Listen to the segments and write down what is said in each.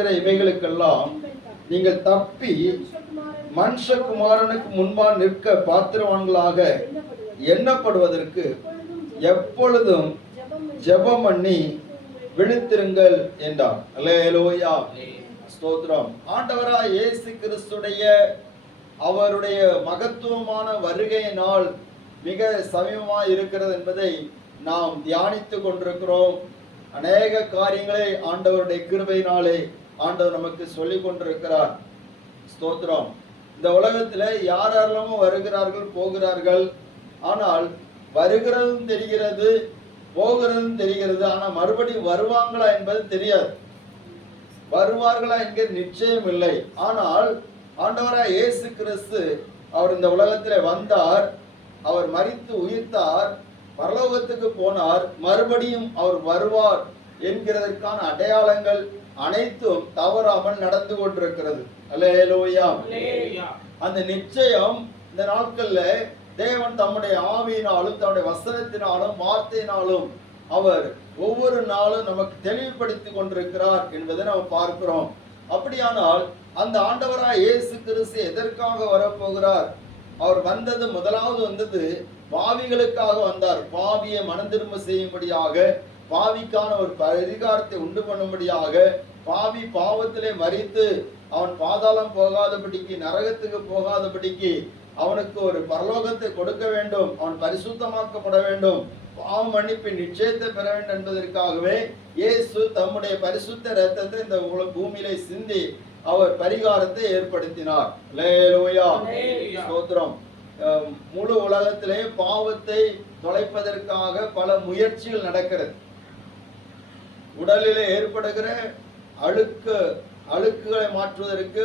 இவைகளுக்கெல்லாம் நீங்கள் தப்பி மனுஷகுமாரனுக்கு முன்பாக நிற்க பாத்திரவான்களாக எண்ணப்படுவதற்கு எப்பொழுதும் ஜெபம் பண்ணி விழித்திருங்கள் என்றார். அல்லேலூயா, ஸ்தோத்திரம். ஆண்டவராய் இயேசு கிறிஸ்துடைய அவருடைய மகத்துவமான வருகையினால் மிக சமீபமாய் இருக்கிறது என்பதை நாம் தியானித்துக் கொண்டிருக்கிறோம். அநேக காரியங்களை ஆண்டவருடைய கிருபையினாலே ஆண்டவர் நமக்கு சொல்லிக் கொண்டிருக்கிறார். ஸ்தோத்திரம். இந்த உலகத்தில் யாரெல்லாம் வருகிறார்கள் போகிறார்கள், ஆனால் வருகிறதும் தெரிகிறது போகிறதும் தெரிகிறது, ஆனால் மறுபடியும் வருவாங்களா என்பது தெரியாது. வருவார்களா என்கிற நிச்சயம் இல்லை. ஆனால் ஆண்டவராய் இயேசு கிறிஸ்து அவர் இந்த உலகத்தில் வந்தார், அவர் மரித்து உயிர்த்தார், பரலோகத்துக்கு போனார், மறுபடியும் அவர் வருவார் என்கிறதற்கான அடையாளங்கள் அனைத்தும் தவறாமல் நடந்து கொண்டிருக்கிறது. அல்லேலூயா. அந்த நிச்சயம் இந்த நாட்கள்ல தேவன் தம்முடைய ஆவியினாலும் தம்முடைய வசனத்தினாலும் வார்த்தையினாலும் அவர் ஒவ்வொரு நாளும் நமக்கு தெளிவுபடுத்தி கொண்டிருக்கிறார் என்பதை நாம் பார்க்கிறோம். அப்படியானால் அந்த ஆண்டவராய் இயேசு கிறிஸ்து எதற்காக வரப்போகிறார்? அவர் வந்தது முதலாவது வந்தது பாவிகளுக்காக வந்தார். பாவியை மனம் திரும்ப செய்யும்படியாக, பாவிக்கான ஒரு பரிகாரத்தை உண்டு பண்ணும்படியாக, பாவி பாவத்திலே மரித்து அவன் பாதாளம் போகாதபடிக்கு, நரகத்துக்கு போகாதபடிக்கு அவனுக்கு ஒரு பரலோகத்தை கொடுக்க வேண்டும், அவன் பரிசுத்தமாக்கப்பட வேண்டும், பாவ மன்னிப்பின் நிச்சயத்தை பெற வேண்டும் என்பதற்காகவே இயேசு தம்முடைய பரிசுத்த இரத்தத்தை இந்த பூமியிலே சிந்தி அவர் பரிகாரத்தை ஏற்படுத்தினார். அல்லேலூயா, ஸ்தோத்திரம். முழு உலகத்திலே பாவத்தை தொலைப்பதற்காக பல முயற்சிகள் நடக்கிறது. உடலிலே ஏற்படுகிற அழுக்குகளை மாற்றுவதற்கு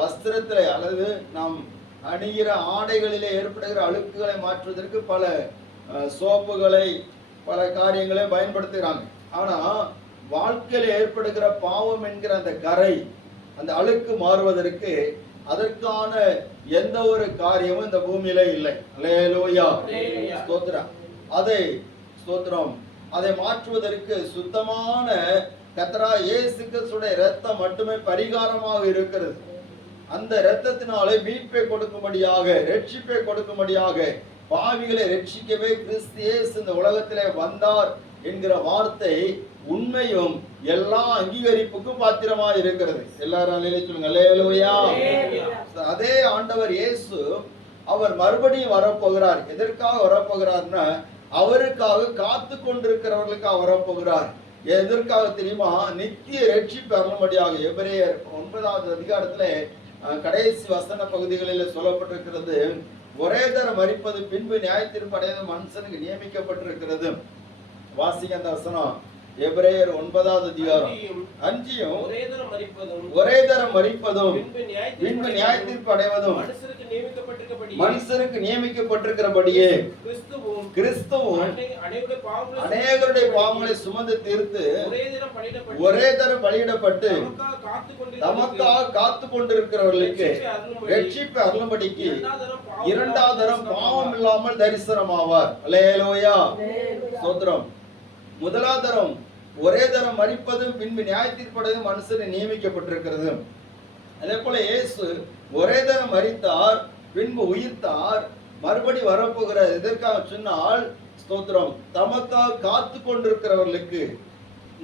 வஸ்திரத்திலே அல்லது நாம் அணிகிற ஆடைகளிலே ஏற்படுகிற அழுக்குகளை மாற்றுவதற்கு பல சோப்புகளை பல காரியங்களை பயன்படுத்துகிறாங்க. ஆனா வாழ்க்கையில் ஏற்படுகிற பாவம் என்கிற அந்த கரை, அந்த அழுக்கு மாறுவதற்கு அதற்கான எந்த ஒரு காரியமும் இந்த பூமியில இல்லை. அல்லேலூயா, ஸ்தோத்திரம். அதை மாற்றுவதற்கு சுத்தமான கர்த்தராகிய இயேசு கிறிஸ்துவின் இரத்தம் மட்டுமே பரிகாரமாக இருக்கிறது. அந்த இரத்தத்தினாலே மீட்பை கொடுக்கும்படியாக, ரட்சிப்பை கொடுக்கும்படியாக, பாவிகளை ரட்சிக்கவே கிறிஸ்து இயேசு இந்த உலகத்திலே வந்தார் என்கிற வார்த்தை உண்மையும் எல்லா அங்கீகரிப்புக்கும் பாத்திரமா இருக்கிறது. எல்லாரும் சொல்லுங்க அல்லேலூயா. அதே ஆண்டவர் இயேசு அவர் மறுபடியும் வரப்போகிறார். எதற்காக வரப்போகிறார்னா அவருக்காக காத்து கொண்டிருக்கிறவர்களுக்காக வரப்போகிறார். எதற்காக தெரியுமா? நித்திய ரட்சிப்பு அருளும்படியாக. எபிரேயர் 9வது அதிகாரத்திலே கடைசி வசன பகுதிகளில் சொல்லப்பட்டிருக்கிறது, ஒரே தரம் மரிப்பது பின்பு நியாயத்தீர்ப்பு அடைவது மனுஷனுக்கு நியமிக்கப்பட்டிருக்கிறது. வாசிங்க அந்த வசனம். எபிரேயர் 9வது அதிகாரம். அஞ்சியும் ஒரே தரம் மரிப்பதும் பின்பு நியாயத்தீர்ப்பு அடைவதும் மனுஷருக்கு நியமிக்கப்பட்டிருக்கிறபடியே கிறிஸ்துவும் அநேகருடைய பாவங்களை சுமந்து தீர்த்து ஒரே தரம் பலியிடப்பட்டு தமக்காக காத்து கொண்டிருக்கிறவர்களுக்கு ரட்சிப்பை அருளும்படிக்கு இரண்டாவது தரம் பாவம் இல்லாமல் தரிசனமாவார். அல்லேலூயா, ஸ்தோத்திரம். முதலாவது தரம் ஒரே தரம் மரிப்பதும் பின்பு நியாயத்தீர்ப்படையும் மனுஷனை நியமிக்கப்பட்டிருக்கிறது. அதே போல இயேசு ஒரே தரம் மரித்தார், பின்பு உயிர்த்தார், மறுபடி வரப்போகிற எதற்காக சொன்னால், ஸ்தோத்திரம், தமக்காக காத்து கொண்டிருக்கிறவர்களுக்கு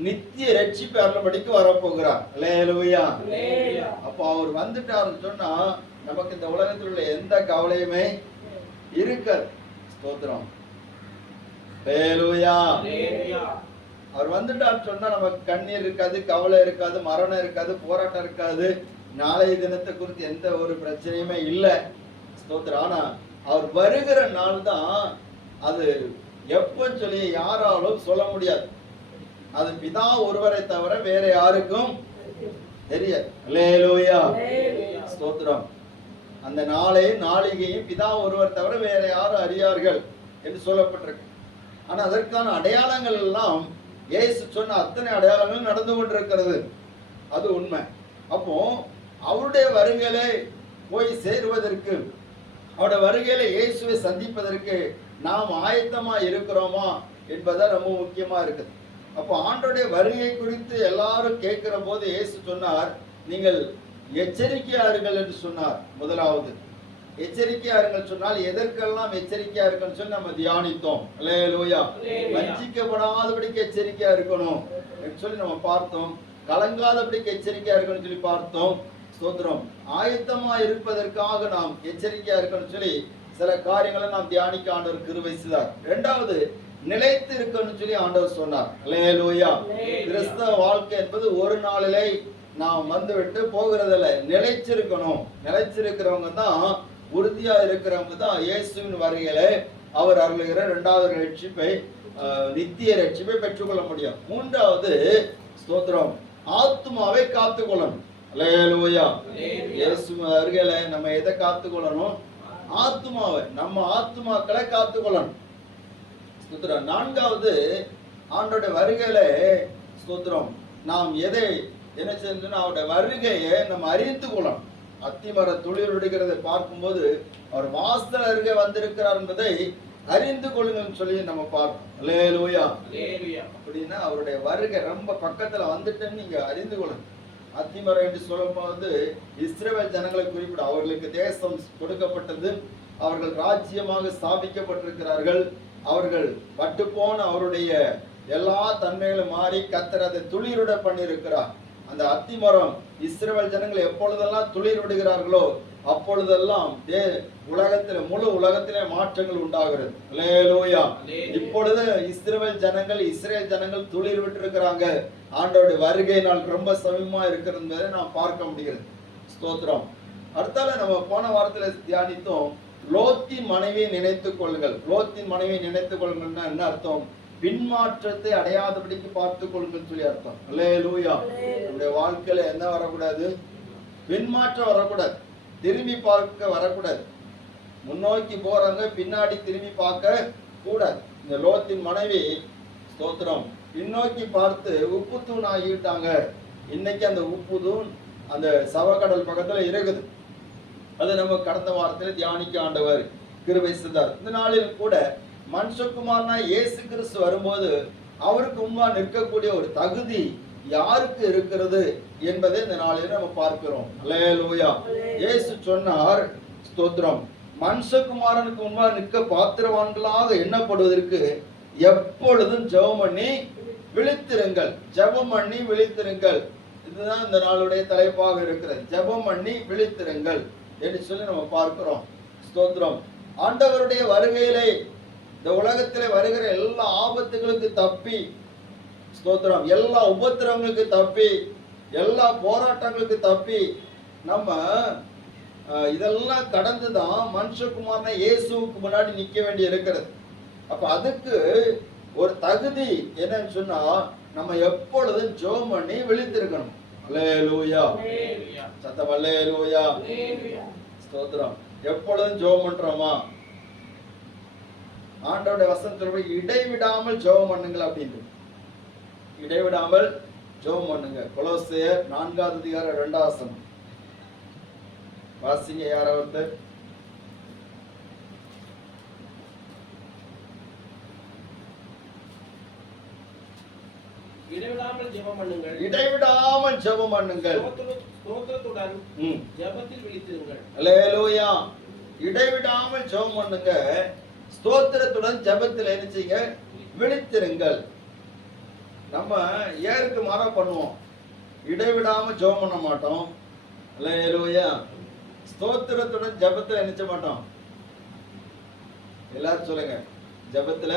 நித்திய ரட்சிப்பை அருளும்படிக்கு வரப்போகிறார். அல்லேலூயா. அப்ப அவர் வந்துட்டாருன்னு சொன்னா நமக்கு இந்த உலகத்தில் உள்ள எந்த கவலையுமே இருக்காது. ஸ்தோத்திரம். அல்லேலூயா. அவர் வந்துட்டார் சொன்னா நமக்கு கண்ணீர் இருக்காது, கவலை இருக்காது, மரணம் இருக்காது, போராட்டம் இருக்காது, நாளைய தினத்தை குறித்து எந்த ஒரு பிரச்சனையுமே இல்லை. ஸ்தோத்திரம். ஆனா அவர் வருகிற நாள் தான் அது எப்ப சொல்லி யாராலும் சொல்ல முடியாது. அது பிதா ஒருவரை தவிர வேற யாருக்கும் தெரியாது. அல்லேலூயா, ஸ்தோத்திரம். அந்த நாளிகையும் பிதா ஒருவர் தவிர வேற யாரும் அறியார்கள் என்று சொல்லப்பட்டிருக்கு. ஆனா அதற்கான அடையாளங்கள் எல்லாம் இயேசு சொன்ன அத்தனை அடையாளங்கள் நடந்து கொண்டிருக்கிறது. அது உண்மை. அப்போ அவருடைய வருகையிலே போய் சேருவதற்கு, அவருடைய வருகையில இயேசுவை சந்திப்பதற்கு நாம் ஆயத்தமா இருக்கிறோமா என்பதை ரொம்ப முக்கியமா இருக்குது. அப்போ ஆண்டோடைய வருகை குறித்து எல்லாரும் கேட்கிற போது இயேசு சொன்னார், நீங்கள் எச்சரிக்கையா இருங்கள் என்று சொன்னார். முதலாவது எச்சரிக்கையா இருங்கள் சொன்னால் எதற்கெல்லாம் எச்சரிக்கையா இருக்குன்னு சொல்லி நம்ம தியானித்தோம். அல்லேலூயா. வஞ்சிக்கப்படாதபடிக்கு எச்சரிக்கையா இருக்கணும் சொல்லி நம்ம பார்த்தோம். கலங்காதபடிக்கு எச்சரிக்கையா இருக்கணும்னு சொல்லி பார்த்தோம். ஸ்தோத்திரம். ஆயத்தமா இருப்பதற்காக நாம் எச்சரிக்கையா இருக்கணும்னு சொல்லி சில காரியங்களை நாம் தியானிக்க ஆண்டவர் கிருபை செய்தார். இரண்டாவது, நிலைத்து இருக்கணும்னு சொல்லி ஆண்டவர் சொன்னார். அல்லேலூயா. கிறிஸ்தவ வாழ்க்கை என்பது ஒரு நாளிலே நாம் வந்துவிட்டு போகிறதில்ல, நிலைச்சிருக்கணும். நிலைச்சிருக்கிறவங்க தான், உறுதியா இருக்கிறவங்க தான் இயேசுவின் வருகையிலே அவர் அருளுகிற இரண்டாவது ரட்சிப்பை, நித்திய ரட்சிப்பை பெற்றுக்கொள்ள முடியும். மூன்றாவது, ஸ்தோத்திரம், ஆத்துமாவை காத்துக்கொள்ளணும். அல்லேலூயா. இயேசு வருகையில நம்ம எதை காத்துக்கொள்ளணும்? ஆத்துமாவை, நம்ம ஆத்துமாக்களை காத்துக்கொள்ளணும். ஸ்தோத்திரம். நான்காவது, ஆண்டோட வருகையில ஸ்தோத்திரம் நாம் எதை என்ன செய்யணும்? அவருடைய வருகையை நம்ம அறிந்து கொள்ளணும். அத்திமர துளிர் விடுகிறதை பார்க்கும்போது அவர் வாசல் அருகே வந்திருக்கிறார் என்பதை அறிந்து கொள்ளுங்கன்னு சொல்லி நம்ம பார்க்கணும். அல்லேலூயா. அப்படின்னா அவருடைய வருகை ரொம்ப பக்கத்துல வந்துட்டுன்னு நீங்க அறிந்து கொள்ளணும். அத்திமரம் என்று சொல்லும்போது இஸ்ரவேல் ஜனங்களை குறிப்பிடும். அவர்களுக்கு தேசம் கொடுக்கப்பட்டது, அவர்கள் ராஜ்யமாக ஸ்தாபிக்கப்பட்டிருக்கிறார்கள். அவர்கள் பட்டுப்போன அவருடைய எல்லா தன்மைகளும் மாறி கர்த்தர் அதை துளிருட பண்ணியிருக்கிறார். அந்த அத்திமரம் இஸ்ரவேல் ஜனங்கள் எப்பொழுதெல்லாம் துளிர் விடுகிறார்களோ அப்பொழுதெல்லாம் உலகத்திலே, முழு உலகத்திலே மாற்றங்கள் உண்டாகிறது. அல்லேலூயா. இப்பொழுது இஸ்ரவேல் ஜனங்கள் துளிர் விட்டிருக்கிறாங்க. ஆண்டவருடைய வருகை நாள் ரொம்ப சமீபமா இருக்கிறது நாம் பார்க்க முடிகிறது. ஸ்தோத்திரம். அடுத்தால நம்ம போன வாரத்துல தியானித்தோம், லோத்தின் மனைவியை நினைத்துக் கொள்ளுங்கள். லோத்தின் மனைவியை நினைத்துக் கொள்ளுங்கள்னா என்ன அர்த்தம்? பின்மாற்றத்தை அடையாதபடிக்கு பார்த்துக் கொள்ளுங்கள் சொல்லி அர்த்தம். அல்லேலூயா. நம்முடைய வாழ்க்கையில என்ன வரக்கூடாது? பின்மாற்றம் வரக்கூடாது, திரும்பி பார்க்க வரக்கூடாது. முன்னோக்கி போறாங்க, பின்னாடி திரும்பி பார்க்க கூடாது. இந்த லோத்தின் மனைவி ஸ்தோத்திரம் பின்னோக்கி பார்த்து உப்பு தூண் ஆகிட்டாங்க. இன்னைக்கு அந்த உப்பு தூண் அந்த சவக்கடல் பக்கத்துல இருக்குது. அது நம்ம கடந்த வாரத்தில் தியானிக்க ஆண்டவர் கிருபை செய்தார். இந்த நாளில் கூட மனுஷகுமாரனா இயேசு கிறிஸ்து வரும்போது அவருக்கு முன்பா நிற்கக்கூடிய ஒரு தகுதி யாருக்கு இருக்கிறது என்பதை இந்த நாளில் நம்ம பார்க்கிறோம். அல்லேலூயா. இயேசு சொன்னார், ஸ்தோத்திரம், மனுஷகுமாரனுக்கு முன்பா நிற்க பாத்திரவான்களாக எண்ணப்படுவதற்கு எப்பொழுதும் ஜெபம் பண்ணி விழித்திருங்கள். ஜெபம் பண்ணி விழித்திருங்கள். இதுதான் இந்த நாளுடைய தலைப்பாக இருக்கிறது. ஜெபம் பண்ணி விழித்திருங்கள் என்று சொல்லி நம்ம பார்க்கிறோம். ஸ்தோத்திரம். ஆண்டவருடைய வருகையிலே இந்த உலகத்திலே வருகிற எல்லா ஆபத்துகளுக்கு தப்பி, ஸ்தோத்திரம், எல்லா உபத்திரவங்களுக்கு தப்பி, எல்லா போராட்டங்களுக்கு தப்பி நம்ம இதெல்லாம் கடந்துதான் மனுஷகுமாரனை இயேசுவுக்கு முன்னாடி நிக்க வேண்டி இருக்கிறது. அப்ப அதுக்கு ஒரு தகுதி என்னன்னு சொன்னா, நம்ம எப்பொழுதும் ஜெபம் பண்ணி விழித்திருக்கணும். அல்லேலூயா. சத்தம் அல்லேலூயா. ஸ்தோத்திரம். எப்பொழுதும் ஜெபம் பண்றோமா? ஆண்டவருடைய வசனத்தில் இடைவிடாமல் ஜெபம் பண்ணுங்கள் அப்படின்னு. இடைவிடாமல் ஜெபம் பண்ணுங்க. கொலோசியர் 4வது அதிகாரம் 2வது வசனம் வாசிங்க யாராவது. இடைவிடாமல் ஜெபம் பண்ணுங்கள். இடைவிடாமல் ஜெபம் பண்ணுங்கள். ஸ்தோத்திரத்துடன் ஜெபத்தில் விழித்திருங்கள். அல்லேலூயா. இடைவிடாமல் ஜெபம் பண்ணுங்க. ஸ்தோத்திரத்துடன் ஜெபத்தில் என்ன செய்யுங்க? விழித்திருங்கள். நம்ம ஏருக்கு மாறம் பண்ணுவோம், இடைவிடாம ஜெபம் பண்ண மாட்டோம். அல்லேலூயா. ஸ்தோத்திரத்துடன் ஜெபத்தில் நினைச்ச மாட்டோம். எல்லாரும் சொல்லுங்க, ஜெபத்துல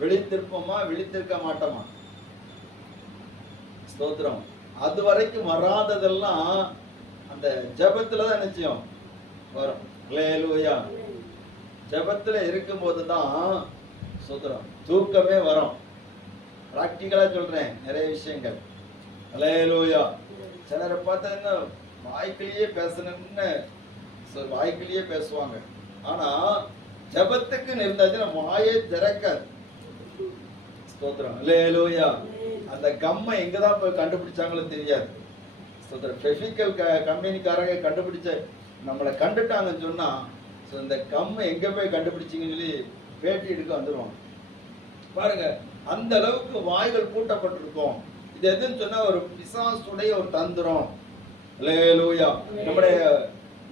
விழித்திருப்போமா விழித்திருக்க மாட்டோமா? ஸ்தோத்திரம். அது வரைக்கும் வராததெல்லாம் அந்த ஜெபத்துல தான் நிச்சயம் வரும். அல்லேலூயா. ஜெபத்துல இருக்கும் போதுதான் ஸ்தோத்திரம் தூக்கமே வரும். பிராக்டிகலா சொல்றேன் நிறைய விஷயங்கள். அல்லேலூயா. சிலரை பார்த்தா என்ன வாய்க்கிலேயே பேசணும்னு வாய்க்கிலேயே பேசுவாங்க. ஆனா ஜெபத்துக்கு இருந்தாச்சுன்னா வாயே திறக்காது. ஸ்தோத்திரம். அல்லேலூயா. அந்த கம்மை எங்கதான் போய் கண்டுபிடிச்சாங்களோ தெரியாது. ஸ்தோத்திரம். ஃபெவிக்கல் கம்பெனிக்காரங்க கண்டுபிடிச்ச நம்மளை கண்டுட்டாங்கன்னு சொன்னா இந்த கம்மை எங்க போய் கண்டுபிடிச்சிங்கன்னு சொல்லி பேட்டி எடுக்க வந்துருவாங்க. பாருங்க, அந்த அளவுக்கு வாய்கள் பூட்டப்பட்டிருக்கும். இது எதுன்னு சொன்னா ஒரு பிசாசுடைய ஒரு தந்திரம். அல்லேலூயா.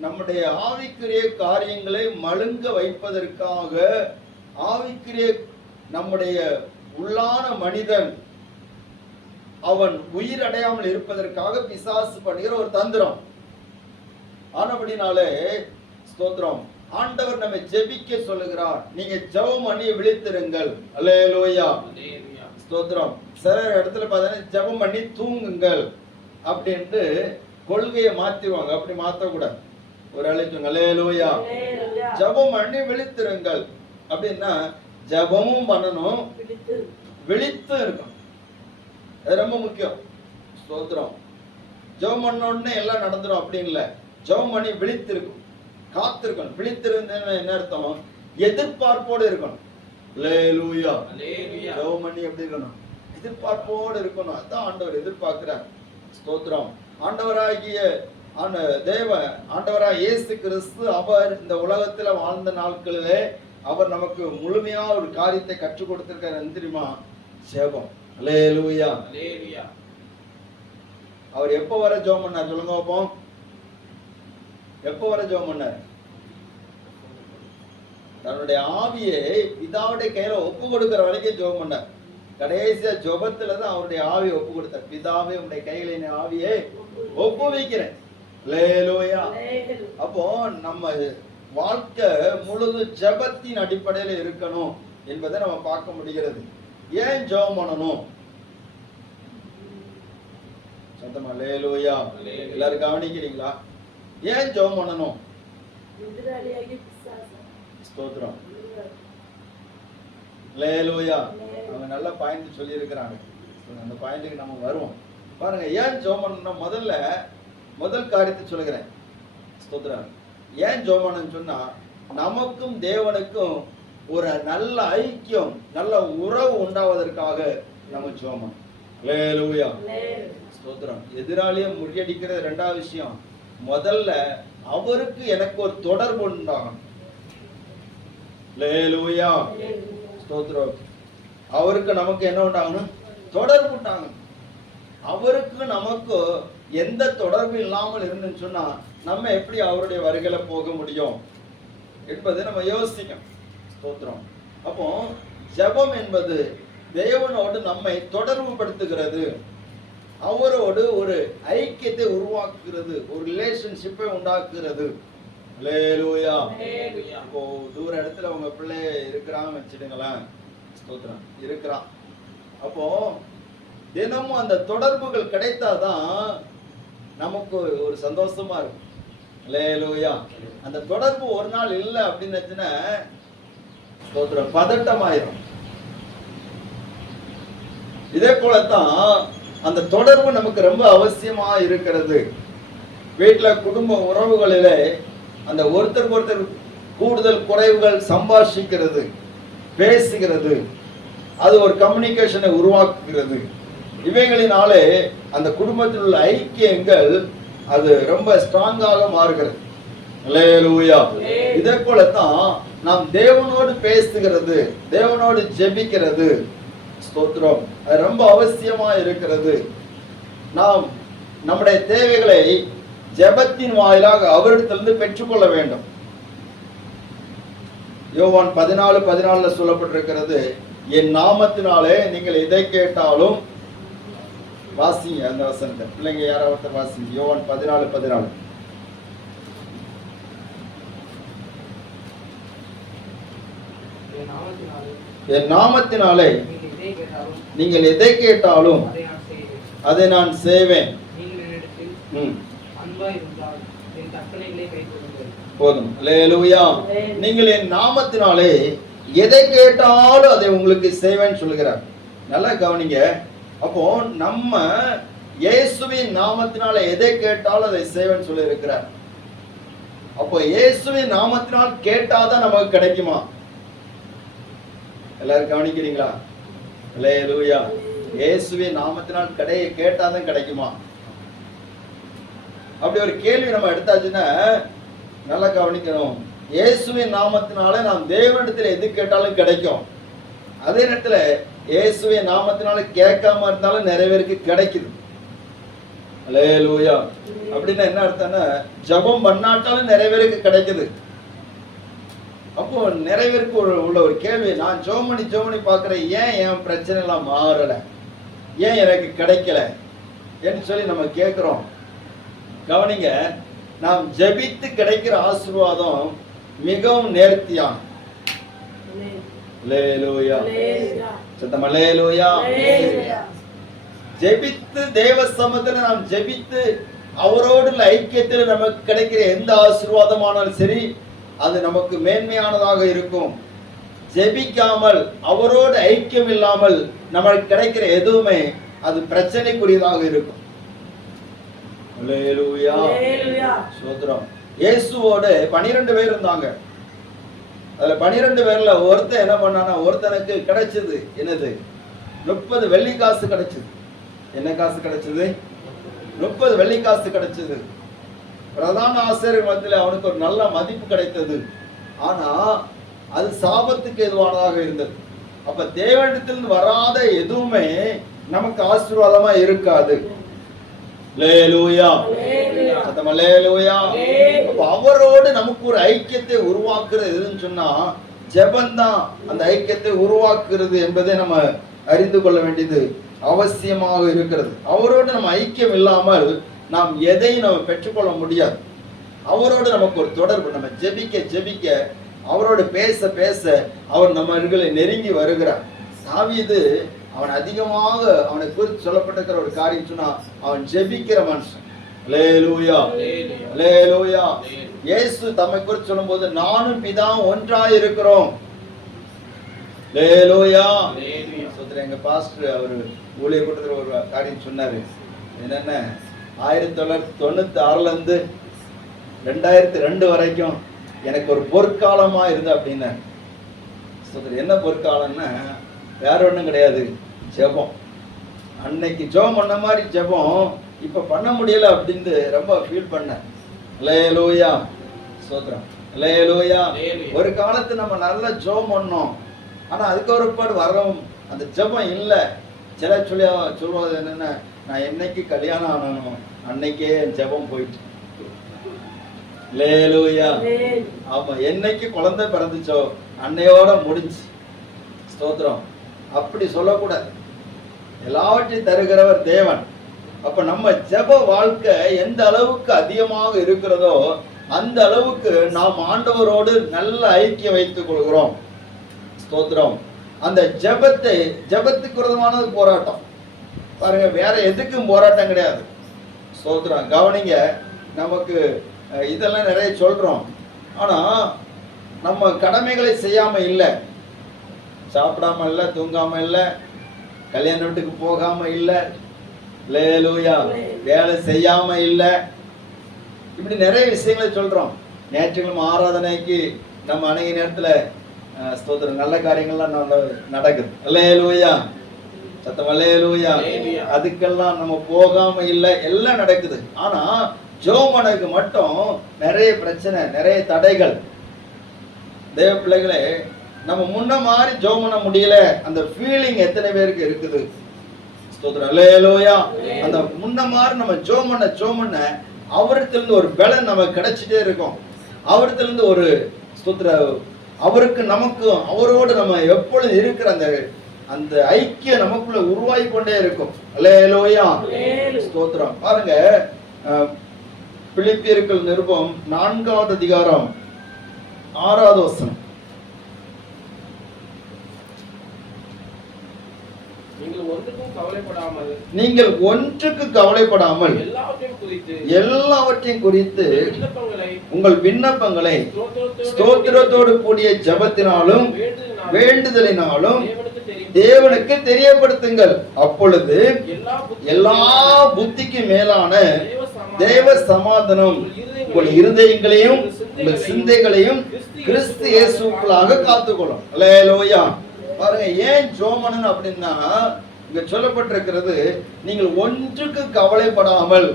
நம்முடைய ஆவிக்குரிய காரியங்களை மழுங்க வைப்பதற்காக, ஆவிக்குரிய நம்முடைய உள்ளான மனிதன் அவன் உயிர் அடையாமல் இருப்பதற்காக பிசாசு பண்ணுகிற ஒரு தந்திரம். ஆனபடினாலே ஸ்தோத்திரம், ஆண்டவர் நம்மை ஜெபிக்க சொல்லுகிறார். நீங்க ஜெபம் பண்ணி விழித்திருங்கள். அல்லேலூயா. ஸ்தோத்திரம். சில இடத்துல பார்த்தீங்கன்னா ஜெபம் பண்ணி தூங்குங்கள் அப்படின்ட்டு கொள்கையை மாத்திடுவாங்க. அப்படி மாற்றக்கூடாது. ஒரு அழைக்கும் அல்லேலூயா. ஜெபம் பண்ணி விழித்திருங்கள் அப்படின்னா ஜெபமும் பண்ணணும், விழித்து இருக்கணும். அது ரொம்ப முக்கியம். ஸ்தோத்திரம். ஜெபம் பண்ண உடனே எல்லாம் நடந்துடும் அப்படின்னு இல்லை. ஜெபம் பண்ணி விழித்திருக்கும், காத்திருக்கணும். விழித்திருந்தேன்னு என்ன அர்த்தம்? எதிர்பார்ப்போடு இருக்கணும். அல்லேலூயா. ஜெபம் பண்ணி எப்படி இருக்கணும்? எதிர்பார்ப்போடு இருக்கணும். அதான் ஆண்டவர் எதிர்பார்க்கிறார். ஸ்தோத்திரம். ஆண்டவராகிய ஆண்டவராக இயேசு கிறிஸ்து அவர் இந்த உலகத்துல வாழ்ந்த நாட்களிலே அவர் நமக்கு முழுமையா ஒரு காரியத்தை கற்றுக் கொடுத்திருக்காரு. தெரியுமா? ஜெபம். அல்லேலூயா. அவர் எப்ப வர ஜெபம் பண்ணார் சொல்லுங்க பாப்போம். எப்ப வர ஜெபம் பண்ணார்? தன்னுடைய ஆவியை பிதாவுடைய கையில ஒப்பு கொடுக்கிற வரைக்கும் ஜெபம் பண்ணார். கடைசியா ஜெபத்துலதான் அவருடைய ஆவியை ஒப்பு கொடுத்தார். பிதாவே உடைய கையில என் ஆவியை ஒப்பு வைக்கிறேன். அல்லேலூயா. அப்போ நம்ம வாழ்க்கை முழுது ஜெபத்தின் அடிப்படையில இருக்கணும் என்பதை நம்ம பார்க்க முடிகிறது. ஏன் ஜெபம் பண்ணணும்? சத்தமா அல்லேலூயா. எல்லாரும் கவனிக்கிறீங்களா? ஏன் ஜெபம் பண்ணணும்? ஸ்தோத்திரம். அல்லேலூயா. அவங்க நல்ல பாயிண்ட் சொல்லி இருக்கிறாங்க. அந்த பாயிண்ட்டுக்கு நம்ம வருவோம். பாருங்க, ஏன் ஜெபம் பண்ணணும்னா முதல் காரியத்தை சொல்லுகிறேன். ஸ்தோத்திரம். ஏன் ஜெபம் பண்ணணும்னு சொன்னா நமக்கும் தேவனுக்கும் ஒரு நல்ல ஐக்கியம், நல்ல உறவு உண்டாவதற்காக நம்ம ஜெபம் பண்ணணும். அல்லேலூயா. ஸ்தோத்திரம். எதிராளியை முறியடிக்கிறது ரெண்டாவது விஷயம். முதல்ல அவருக்கு எனக்கு ஒரு தொடர்பு உண்டாகணும். அல்லேலூயா. ஸ்தோத்திரம். அவருக்கு நமக்கு என்ன உண்டாகணும்? தொடர்பு உண்டாகணும். அவருக்கு நமக்கு எந்த தொடர்பு இல்லாமல் இருந்துன்னு சொன்னா நம்ம எப்படி அவருடைய வருகையில போக முடியும் என்பதை நம்ம யோசிக்கணும். ஸ்தோத்திரம். அப்போ ஜெபம் என்பது தேவனோடு நம்மை தொடர்பு படுத்துகிறது, அவரோடு ஒரு ஐக்கியத்தை உருவாக்குகிறது, ஒரு ரிலேஷன்ஷிப்பை உண்டாக்குறது. அல்லேலூயா. இப்போ தூர இடத்துல உங்க பிள்ளை இருக்கிறான்னு வச்சுடுங்களேன். ஸ்தோத்திரம். இருக்கிறான். அப்போ தினமும் அந்த தொடர்புகள் கிடைத்தாதான் நமக்கு ஒரு சந்தோஷமா இருக்கும். அல்லேலூயா. அந்த தொடர்பு ஒரு நாள் இல்லை அப்படின்னு ஸ்தோத்திரம் பதட்டமாயிரும். இதே போலத்தான் அந்த தொடர்பு நமக்கு ரொம்ப அவசியமா இருக்கிறது. வீட்டுல குடும்ப உறவுகளிலே அந்த ஒருத்தருக்கு ஒருத்தர் கூடுதல் குறைவுகள் சம்பாஷிக்கிறது, பேசுகிறது, அது ஒரு கம்யூனிகேஷனை உருவாக்குகிறது. இவைகளினாலே அந்த குடும்பத்தில் உள்ள ஐக்கியங்கள் அது ரொம்ப ஸ்ட்ராங்காக மாறுகிறது. அல்லேலூயா. இதே போலத்தான் நாம் தேவனோடு பேசுகிறது, தேவனோடு ஜெபிக்கிறது. ஸ்தோத்திரம். அது ரொம்ப அவசியமா இருக்கிறது. நாம் நம்முடைய தேவைகளை ஜெபத்தின் வாயிலாக அவரிடத்திலிருந்து பெற்றுக்கொள்ள வேண்டும். யோவான் 14:14 சொல்லப்பட்டிருக்கிறது, என் நாமத்தினாலே நீங்கள் எதை கேட்டாலும். வாசிங்க அந்த வசனத்தை. பிள்ளைங்க யாராவது வாசிங்க. யோவான் 14:14. என் நாமத்தினாலே நீங்கள் எதை கேட்டாலும் அதை நான் செய்வேன். போதும். அல்லேலூயா. நீங்கள் என் நாமத்தினாலே எதை கேட்டாலும் அதை உங்களுக்கு செய்வேன்னு சொல்லுகிறார். நல்லா கவனிங்க. அப்போ நம்ம இயேசுவின் நாமத்தினால எதை கேட்டாலும் அதை செய்வேன்னு சொல்லி இருக்கிறார். அப்போ இயேசுவின் நாமத்தினால் கேட்டாதான் நமக்கு கிடைக்குமா? எல்லாரும் கவனிக்கிறீங்களா? அல்லேலூயா. இயேசுவின் நாமத்தினால் கேட்டாதான் கிடைக்குமா? அப்படி ஒரு கேள்வி நம்ம எடுத்தாச்சுன்னா நல்லா கவனிக்கணும். இயேசுவின் நாமத்தினால நாம் தேவனிடத்தில் எது கேட்டாலும் கிடைக்கும். அதே நேரத்தில் இயேசுவின் நாமத்தினால கேட்காம இருந்தாலும் நிறைய பேருக்கு கிடைக்குது. அல்லேலூயா. அப்படின்னா என்ன அர்த்தம்னா, ஜெபம் பண்ணாட்டாலும் நிறைய பேருக்கு கிடைக்குது. அப்போ நிறைய பேருக்கு உள்ள ஒரு கேள்வி, நான் ஜெபம் பண்ணி பார்க்கிறேன், ஏன் என் பிரச்சனை எல்லாம் மாறல, ஏன் எனக்கு கிடைக்கல என்று சொல்லி நம்ம கேட்கிறோம். கவனிங்க, நாம் ஜெபித்து கிடைக்கிற ஆசீர்வாதம் மிகவும் நேர்த்தியான. அல்லேலூயா. சத்தம் அல்லேலூயா. ஜெபித்து தேவ சமூகத்தில் நாம் ஜெபித்து அவரோடு ஐக்கியத்தில் நமக்கு கிடைக்கிற எந்த ஆசீர்வாதமானாலும் சரி, அது நமக்கு மேன்மையானதாக இருக்கும். ஜெபிக்காமல் அவரோடு ஐக்கியம் இல்லாமல் நமக்கு கிடைக்கிற எதுவுமே அது பிரச்சனைக்குரியதாக இருக்கும். அல்லேலூயா. ஸ்தோத்திரம். இயேசுவோடு 12 பேர் இருந்தாங்க. அதுல 12 பேர்ல ஒருத்தன் என்ன பண்ணானா, ஒருத்தனுக்கு கிடைச்சது என்னது, 30 வெள்ளிக்காசு கிடைச்சது. என்ன காசு கிடைச்சது? 30 வெள்ளிக்காசு கிடைச்சது. பிரதான ஆசிரியர் மத்தியில் அவனுக்கு ஒரு நல்ல மதிப்பு கிடைத்தது. ஆனா அது சாபத்துக்கு எதுவானதாக இருந்தது. அப்ப தேவனிடத்திலிருந்து வராத எதுவுமே நமக்கு ஆசீர்வாதமா இருக்காது. அல்லேலூயா. சத்தம் அல்லேலூயா. அப்ப அவரோடு நமக்கு ஒரு ஐக்கியத்தை உருவாக்குறது எதுன்னு சொன்னா, ஜெபந்தான் அந்த ஐக்கியத்தை உருவாக்குறது என்பதை நம்ம அறிந்து கொள்ள வேண்டியது அவசியமாக இருக்கிறது. அவரோடு நம்ம ஐக்கியம் இல்லாமல் நாம் எதையும் நம்ம பெற்றுக்கொள்ள முடியாது. அவரோடு நமக்கு ஒரு தொடர்பு, நம்ம ஜெபிக்க அவரோடு பேச அவர் நம்மகளை நெருங்கி வருகிறார். தாவீது அவன் அதிகமாக அவனை குறித்து சொல்லப்பட்டிருக்கிற ஒரு காரியம் சொன்னா, அவன் ஜெபிக்கிற மனுஷன். அல்லேலூயா. அல்லேலூயா. இயேசு தம்மை குறித்து சொல்லும்போது, நானும் பிதாவும் ஒன்றாய் இருக்கிறோம். அல்லேலூயா. எங்க பாஸ்டர் அவர் ஊழியர் கூட்டத்தில் ஒரு காரியம் சொன்னாரு. என்னென்ன, 1996 இருந்து 2002 வரைக்கும் எனக்கு ஒரு பொற்காலமா இருந்து அப்படின்னு. என்ன பொற்காலம்னா வேற ஒண்ணும் கிடையாது, ஜெபம். அன்னைக்கு ஜெபம் பண்ண மாதிரி ஜெபம் இப்ப பண்ண முடியல அப்படின்னு ரொம்ப ஃபீல் பண்ணேன். அல்லேலூயா. ஸ்தோத்திரம். அல்லேலூயா. ஒரு காலத்து நம்ம நல்லா ஜெபம் பண்ணோம், ஆனா அதுக்கு ஒரு பாடு வரவும் அந்த ஜெபம் இல்லை. சில சொல்வது என்னன்னா, நான் என்னைக்கு கல்யாணம் ஆனனோ அன்னைக்கே ஜெபம் போயிட்டு. அல்லேலூயா. ஆமா, என்னைக்கு குழந்தை பிறந்துச்சோ அன்னையோட முடிஞ்சு. ஸ்தோத்திரம். அப்படி சொல்லக்கூடாது. எல்லாவற்றையும் தருகிறவர் தேவன். அப்ப நம்ம ஜெப வாழ்க்கை எந்த அளவுக்கு அதிகமாக இருக்கிறதோ அந்த அளவுக்கு நாம் ஆண்டவரோடு நல்ல ஐக்கியம் வைத்துக் கொள்கிறோம். ஸ்தோத்திரம். அந்த ஜெபத்துக்கு விரோதமானது போராட்டம். பாருங்க, வேற எதுக்கும் போராட்டம் கிடையாது. ஸ்தோத்திரம். கவனிங்க, நமக்கு இதெல்லாம் நிறைய சொல்றோம், ஆனா நம்ம கடமைகளை செய்யாம இல்லை, சாப்பிடாம இல்லை, தூங்காம இல்லை, கல்யாண வீட்டுக்கு போகாம இல்லை, அல்லேலூயா, வேலை செய்யாம இல்லை, இப்படி நிறைய விஷயங்களை சொல்றோம். ஞாயிற்றுக்கிழமை ஆராதனைக்கு நம்ம அநேக நேரத்துல ஸ்தோத்திரம் நல்ல காரியங்கள்லாம் நடக்குது. அல்லேலூயா. சத்தம் அல்லேலூயா. அதுக்கெல்லாம் நம்ம போகாம இல்லை, எல்லாம் நடக்குது. ஆனா ஜெபமனுக்கு மட்டும் நிறைய பிரச்சனை, நிறைய தடைகள். தேவ பிள்ளைகளே, நம்ம முன்ன மாதிரி ஜெபம் பண்ண முடியல, அந்த ஃபீலிங் எத்தனை பேருக்கு இருக்குது? ஸ்தோத்திரம். அல்லேலூயா. அந்த முன்ன மாதிரி நம்ம ஜெபம் பண்ண அவரிடத்திலிருந்து ஒரு பலன் நமக்கு கிடைச்சிட்டே இருக்கும். அவரிடத்திலிருந்து ஒரு ஸ்தோத்திர, அவருக்கு நமக்கும் அவரோடு நம்ம எப்பொழுது இருக்கிற அந்த ஐக்கியம் நமக்குள்ள உருவாகி கொண்டே இருக்கும். அல்லேலூயா. ஸ்தோத்திரம். பாருங்க, பிலிப்பியர்கள் நிருபம் 4வது அதிகாரம் 6வது வசனம். நீங்கள் ஒன்றுக்கு கவலைப்படாமல் எல்லாவற்றையும் குறித்து உங்கள் விண்ணப்பங்களை ஸ்தோத்திரத்தோடு கூடிய ஜெபத்தினாலும் வேண்டுதலினாலும் தேவனுக்கு தெரியப்படுத்துங்கள். அப்பொழுது எல்லா புத்திக்கு மேலான தேவ சமாதானம் உங்கள் இருதயங்களையும் உங்கள் சிந்தைகளையும் கிறிஸ்து இயேசுவுக்குள்ளாக காத்துக்கொள்ளும். அல்லேலூயா. பாருங்க, ஏன் ஜோமனன் அப்படின்னா இங்க சொல்லப்பட்டிருக்கிறது, நீங்கள் ஒன்றுக்கு கவலைப்படாமல்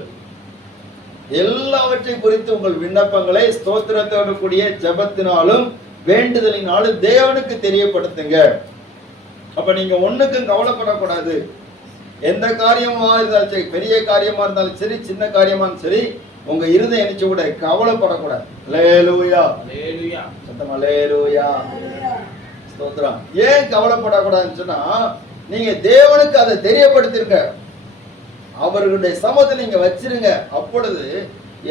எல்லாவற்றை குறித்து உங்கள் விண்ணப்பங்களை ஸ்தோத்திரத்தோடு கூடிய ஜெபத்தினாலும் வேண்டுதலினாலும் தேவனுக்கு தெரியப்படுத்துங்க. அப்ப நீங்க ஒண்ணுக்கும் கவலைப்படக்கூடாது. எந்த காரியமா இருந்தாலும் சரி, பெரிய காரியமா இருந்தாலும் சரி, சின்ன காரியமா இருந்தாலும் சரி, உங்க இருதயம் நினைச்சு கூட கவலைப்படக்கூடாது. அல்லேலூயா, அல்லேலூயா. சத்தமா அல்லேலூயா, ஸ்தோத்திரம். ஏன் கவலைப்படக்கூடாதுன்னு சொன்னா, நீங்க தேவனுக்கு அதை தெரியப்படுத்திருக்க, அவர்களுடைய சமத்தை நீங்க வச்சிருங்க. அப்பொழுது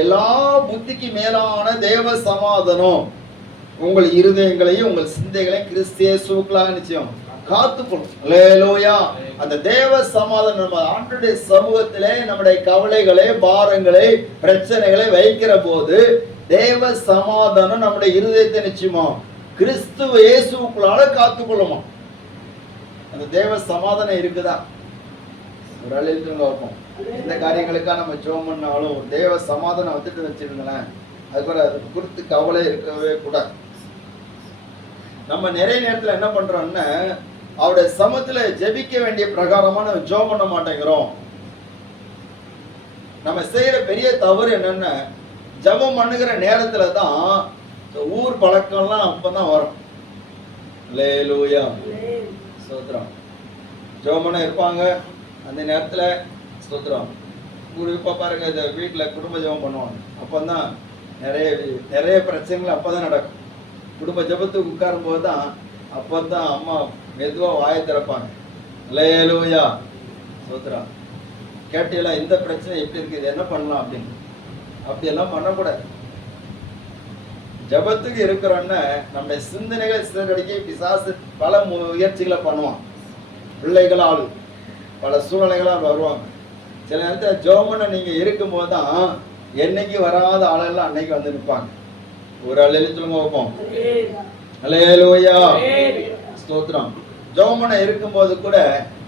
எல்லா புத்திக்கு மேலான தேவ சமாதானம் உங்கள் இருதயங்களையும் உங்கள் சிந்தைகளையும் கிறிஸ்து இயேசுவுக்குள்ளாக நிச்சயம் காத்துக்கொள்ளும். அல்லேலூயா. அந்த தேவ சமாதானம் நம்ம ஆண்டவருடைய சமூகத்திலே நம்முடைய கவலைகளை, பாரங்களை, பிரச்சனைகளை வைக்கிற போது தேவ சமாதானம் நம்முடைய இருதயத்தை நிச்சயமா கிறிஸ்து இயேசுவுக்குள்ளாக காத்துக்கொள்ளுமா. அந்த தேவ சமாதானம் இருக்குதா? ஒரு அழிவுங்க வைப்போம். இந்த காரியங்களுக்காக நம்ம ஜெபம் பண்ணாலும் தேவ சமாதானம் வந்துட்டு வச்சிருங்களேன், அது குறித்து கவலை இருக்கவே கூடாது. நம்ம நிறைய நேரத்துல என்ன பண்றோம்னா, அவருடைய சமத்துல ஜெபிக்க வேண்டிய பிரகாரமா நம்ம ஜெபம் பண்ண மாட்டேங்கிறோம். நம்ம செய்யற பெரிய தவறு என்னன்னா, ஜெபம் பண்ணுகிற நேரத்துல தான் ஊர் பழக்கம்லாம் அப்பதான் வரும். அல்லேலூயா, ஸ்தோத்திரம். ஜெபம் பண்ண இருப்பாங்க அந்த நேரத்துல, ஸ்தோத்திரம். இப்ப பாருங்க, இந்த வீட்டுல குடும்ப ஜெபம் பண்ணுவாங்க, அப்பதான் நிறைய பிரச்சனைகள் அப்பதான் நடக்கும். குடும்ப ஜெபத்துக்கு உட்காரும் போது தான் அப்பதான் அம்மா மெதுவா வாயை திறப்பாங்க. அல்லேலூயா, ஸ்தோத்திரம். கேட்டீங்களா இந்த பிரச்சனை எப்படி இருக்கு, இது என்ன பண்ணலாம் அப்படின்னு? அப்படி எல்லாம் பண்ணக்கூடாது. ஜெபத்துக்கு இருக்கிறோன்னா நம்முடைய சிந்தனைகள் சிதறடிக்க பிசாசு பல முயற்சிகளை பண்ணுவான். பிள்ளைகளால் பல சூழ்நிலைகளால் வருவாங்க. சில நேரத்தில் ஜெபம்னு நீங்க இருக்கும் போதுதான் என்னைக்கு வராத ஆளெல்லாம் அன்னைக்கு வந்து நிற்பாங்க. ஒரு ஆள் சொல்லுங்க வைப்போம். அல்லேலூயா, ஸ்தோத்திரம். ஜெபம்னு இருக்கும்போது கூட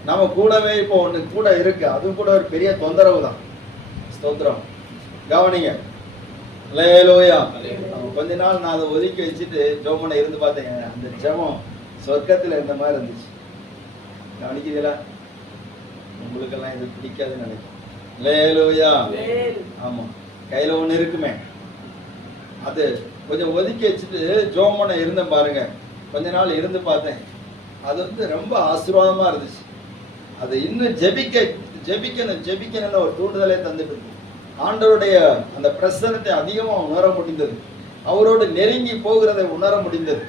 நம்ம கூடவே இப்போ ஒண்ணு கூட இருக்கு, அது கூட ஒரு பெரிய தொந்தரவு தான். ஸ்தோத்திரம். கவனிங்க. அல்லேலூயா. கொஞ்ச நாள் நான் அதை ஒதுக்கி வச்சுட்டு ஜெபம்னு இருந்து பார்த்தேன். அந்த ஜெபம் சொர்க்கத்துல இருந்த மாதிரி இருந்துச்சு. கவனிக்கிறீங்களா? உங்களுக்கெல்லாம் இது பிடிக்காதுன்னு நினைக்கிறேன். அல்லேலூயா. ஆமா, கையில ஒண்ணு இருக்குமே, அது கொஞ்சம் ஒதுக்கி வச்சுட்டு ஜெபம்னு இருந்தேன் பாருங்க. கொஞ்ச நாள் இருந்து பார்த்தேன், அது வந்து ரொம்ப ஆசீர்வாதமா இருந்துச்சு. அது இன்னும் ஜெபிக்கணும்னு ஒரு தூண்டுதலை தந்துட்டு ஆண்டவருடைய அந்த பிரசன்னத்தை அதிகமா உணர முடிந்தது. அவரோடு நெருங்கி போகிறதை உணர முடிந்தது.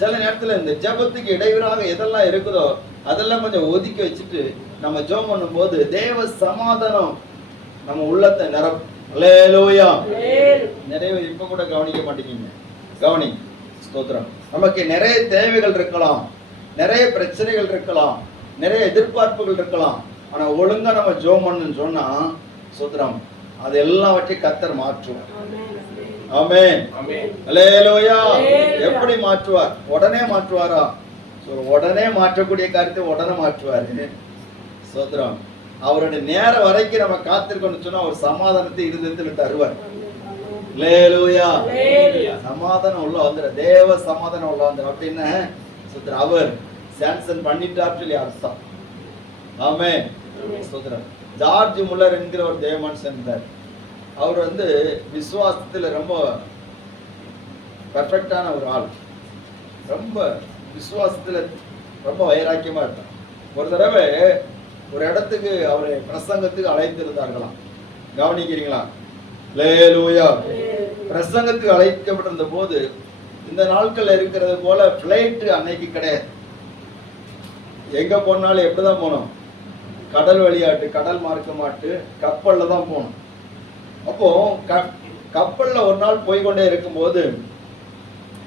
சில நேரத்துல இந்த ஜெபத்துக்கு இடையூறாக எதெல்லாம் இருக்குதோ அதெல்லாம் கொஞ்சம் ஒதுக்கி வச்சுட்டு நம்ம ஜெபம் பண்ணும் போது தேவ சமாதானம் நம்ம உள்ளத்தை நிரப்பும். அல்லேலூயா. நிறைய இப்ப கூட கவனிக்க மாட்டேங்க. கவனி, ஸ்தோத்திரம். நமக்கு நிறைய தேவைகள் இருக்கலாம், நிறைய பிரச்சனைகள் இருக்கலாம், நிறைய எதிர்பார்ப்புகள் இருக்கலாம். ஆனா ஒழுங்கா நம்ம ஜெபம் பண்ணணும்னு சொன்னா, ஸ்தோத்திரம், அது எல்லாவற்றையும் கர்த்தர் மாற்றுவார். ஆமென். அல்லேலூயா. எப்படி மாற்றுவார்? உடனே மாற்றுவாரா? உடனே மாற்றக்கூடிய காரியத்தை உடனே மாற்றுவாரு. ஸ்தோத்திரம். அவருடைய நேரம் வரைக்கும் நம்ம காத்திருக்கணும்னு சொன்னா ஒரு சமாதானத்தை இருதயத்தில் தருவார். அல்லேலூயா. சமாதானம் உள்ள வந்துற, தேவ சமாதானம் உள்ள வந்துற அப்படின்னு ஸ்தோத்திரம். அவர் சான்சன் பண்ணிட்டார் சொல்லி அர்த்தம். ஆமென். ஸ்தோத்திரம். ஜார்ஜ் முல்லர் என்கிற ஒரு தேவ மனுஷன் இருந்தார். அவர் வந்து விசுவாசத்துல ரொம்ப பர்ஃபெக்டான ஒரு ஆள். ரொம்ப விசுவாசத்துல ரொம்ப வைராக்கியமா இருந்தார். ஒரு தடவை ஒரு இடத்துக்கு அவரை பிரசங்கத்துக்கு அழைத்திருந்தார்களாம். கவனிக்கிறீங்களா? அல்லேலூயா. பிரசங்கத்துக்கு அழைக்கப்பட்டிருந்த போது இந்த நாட்கள்ல இருக்கிறது போல பிளைட் அன்னைக்கு கிடையாது. எங்க போனாலும் எப்படிதான் போனோம்? கடல் வழியாட்டு, கடல் மார்க்கமாட்டு கப்பல்ல தான் போகணும். அப்போ கப்பல்ல ஒரு நாள் போய்கொண்டே இருக்கும்போது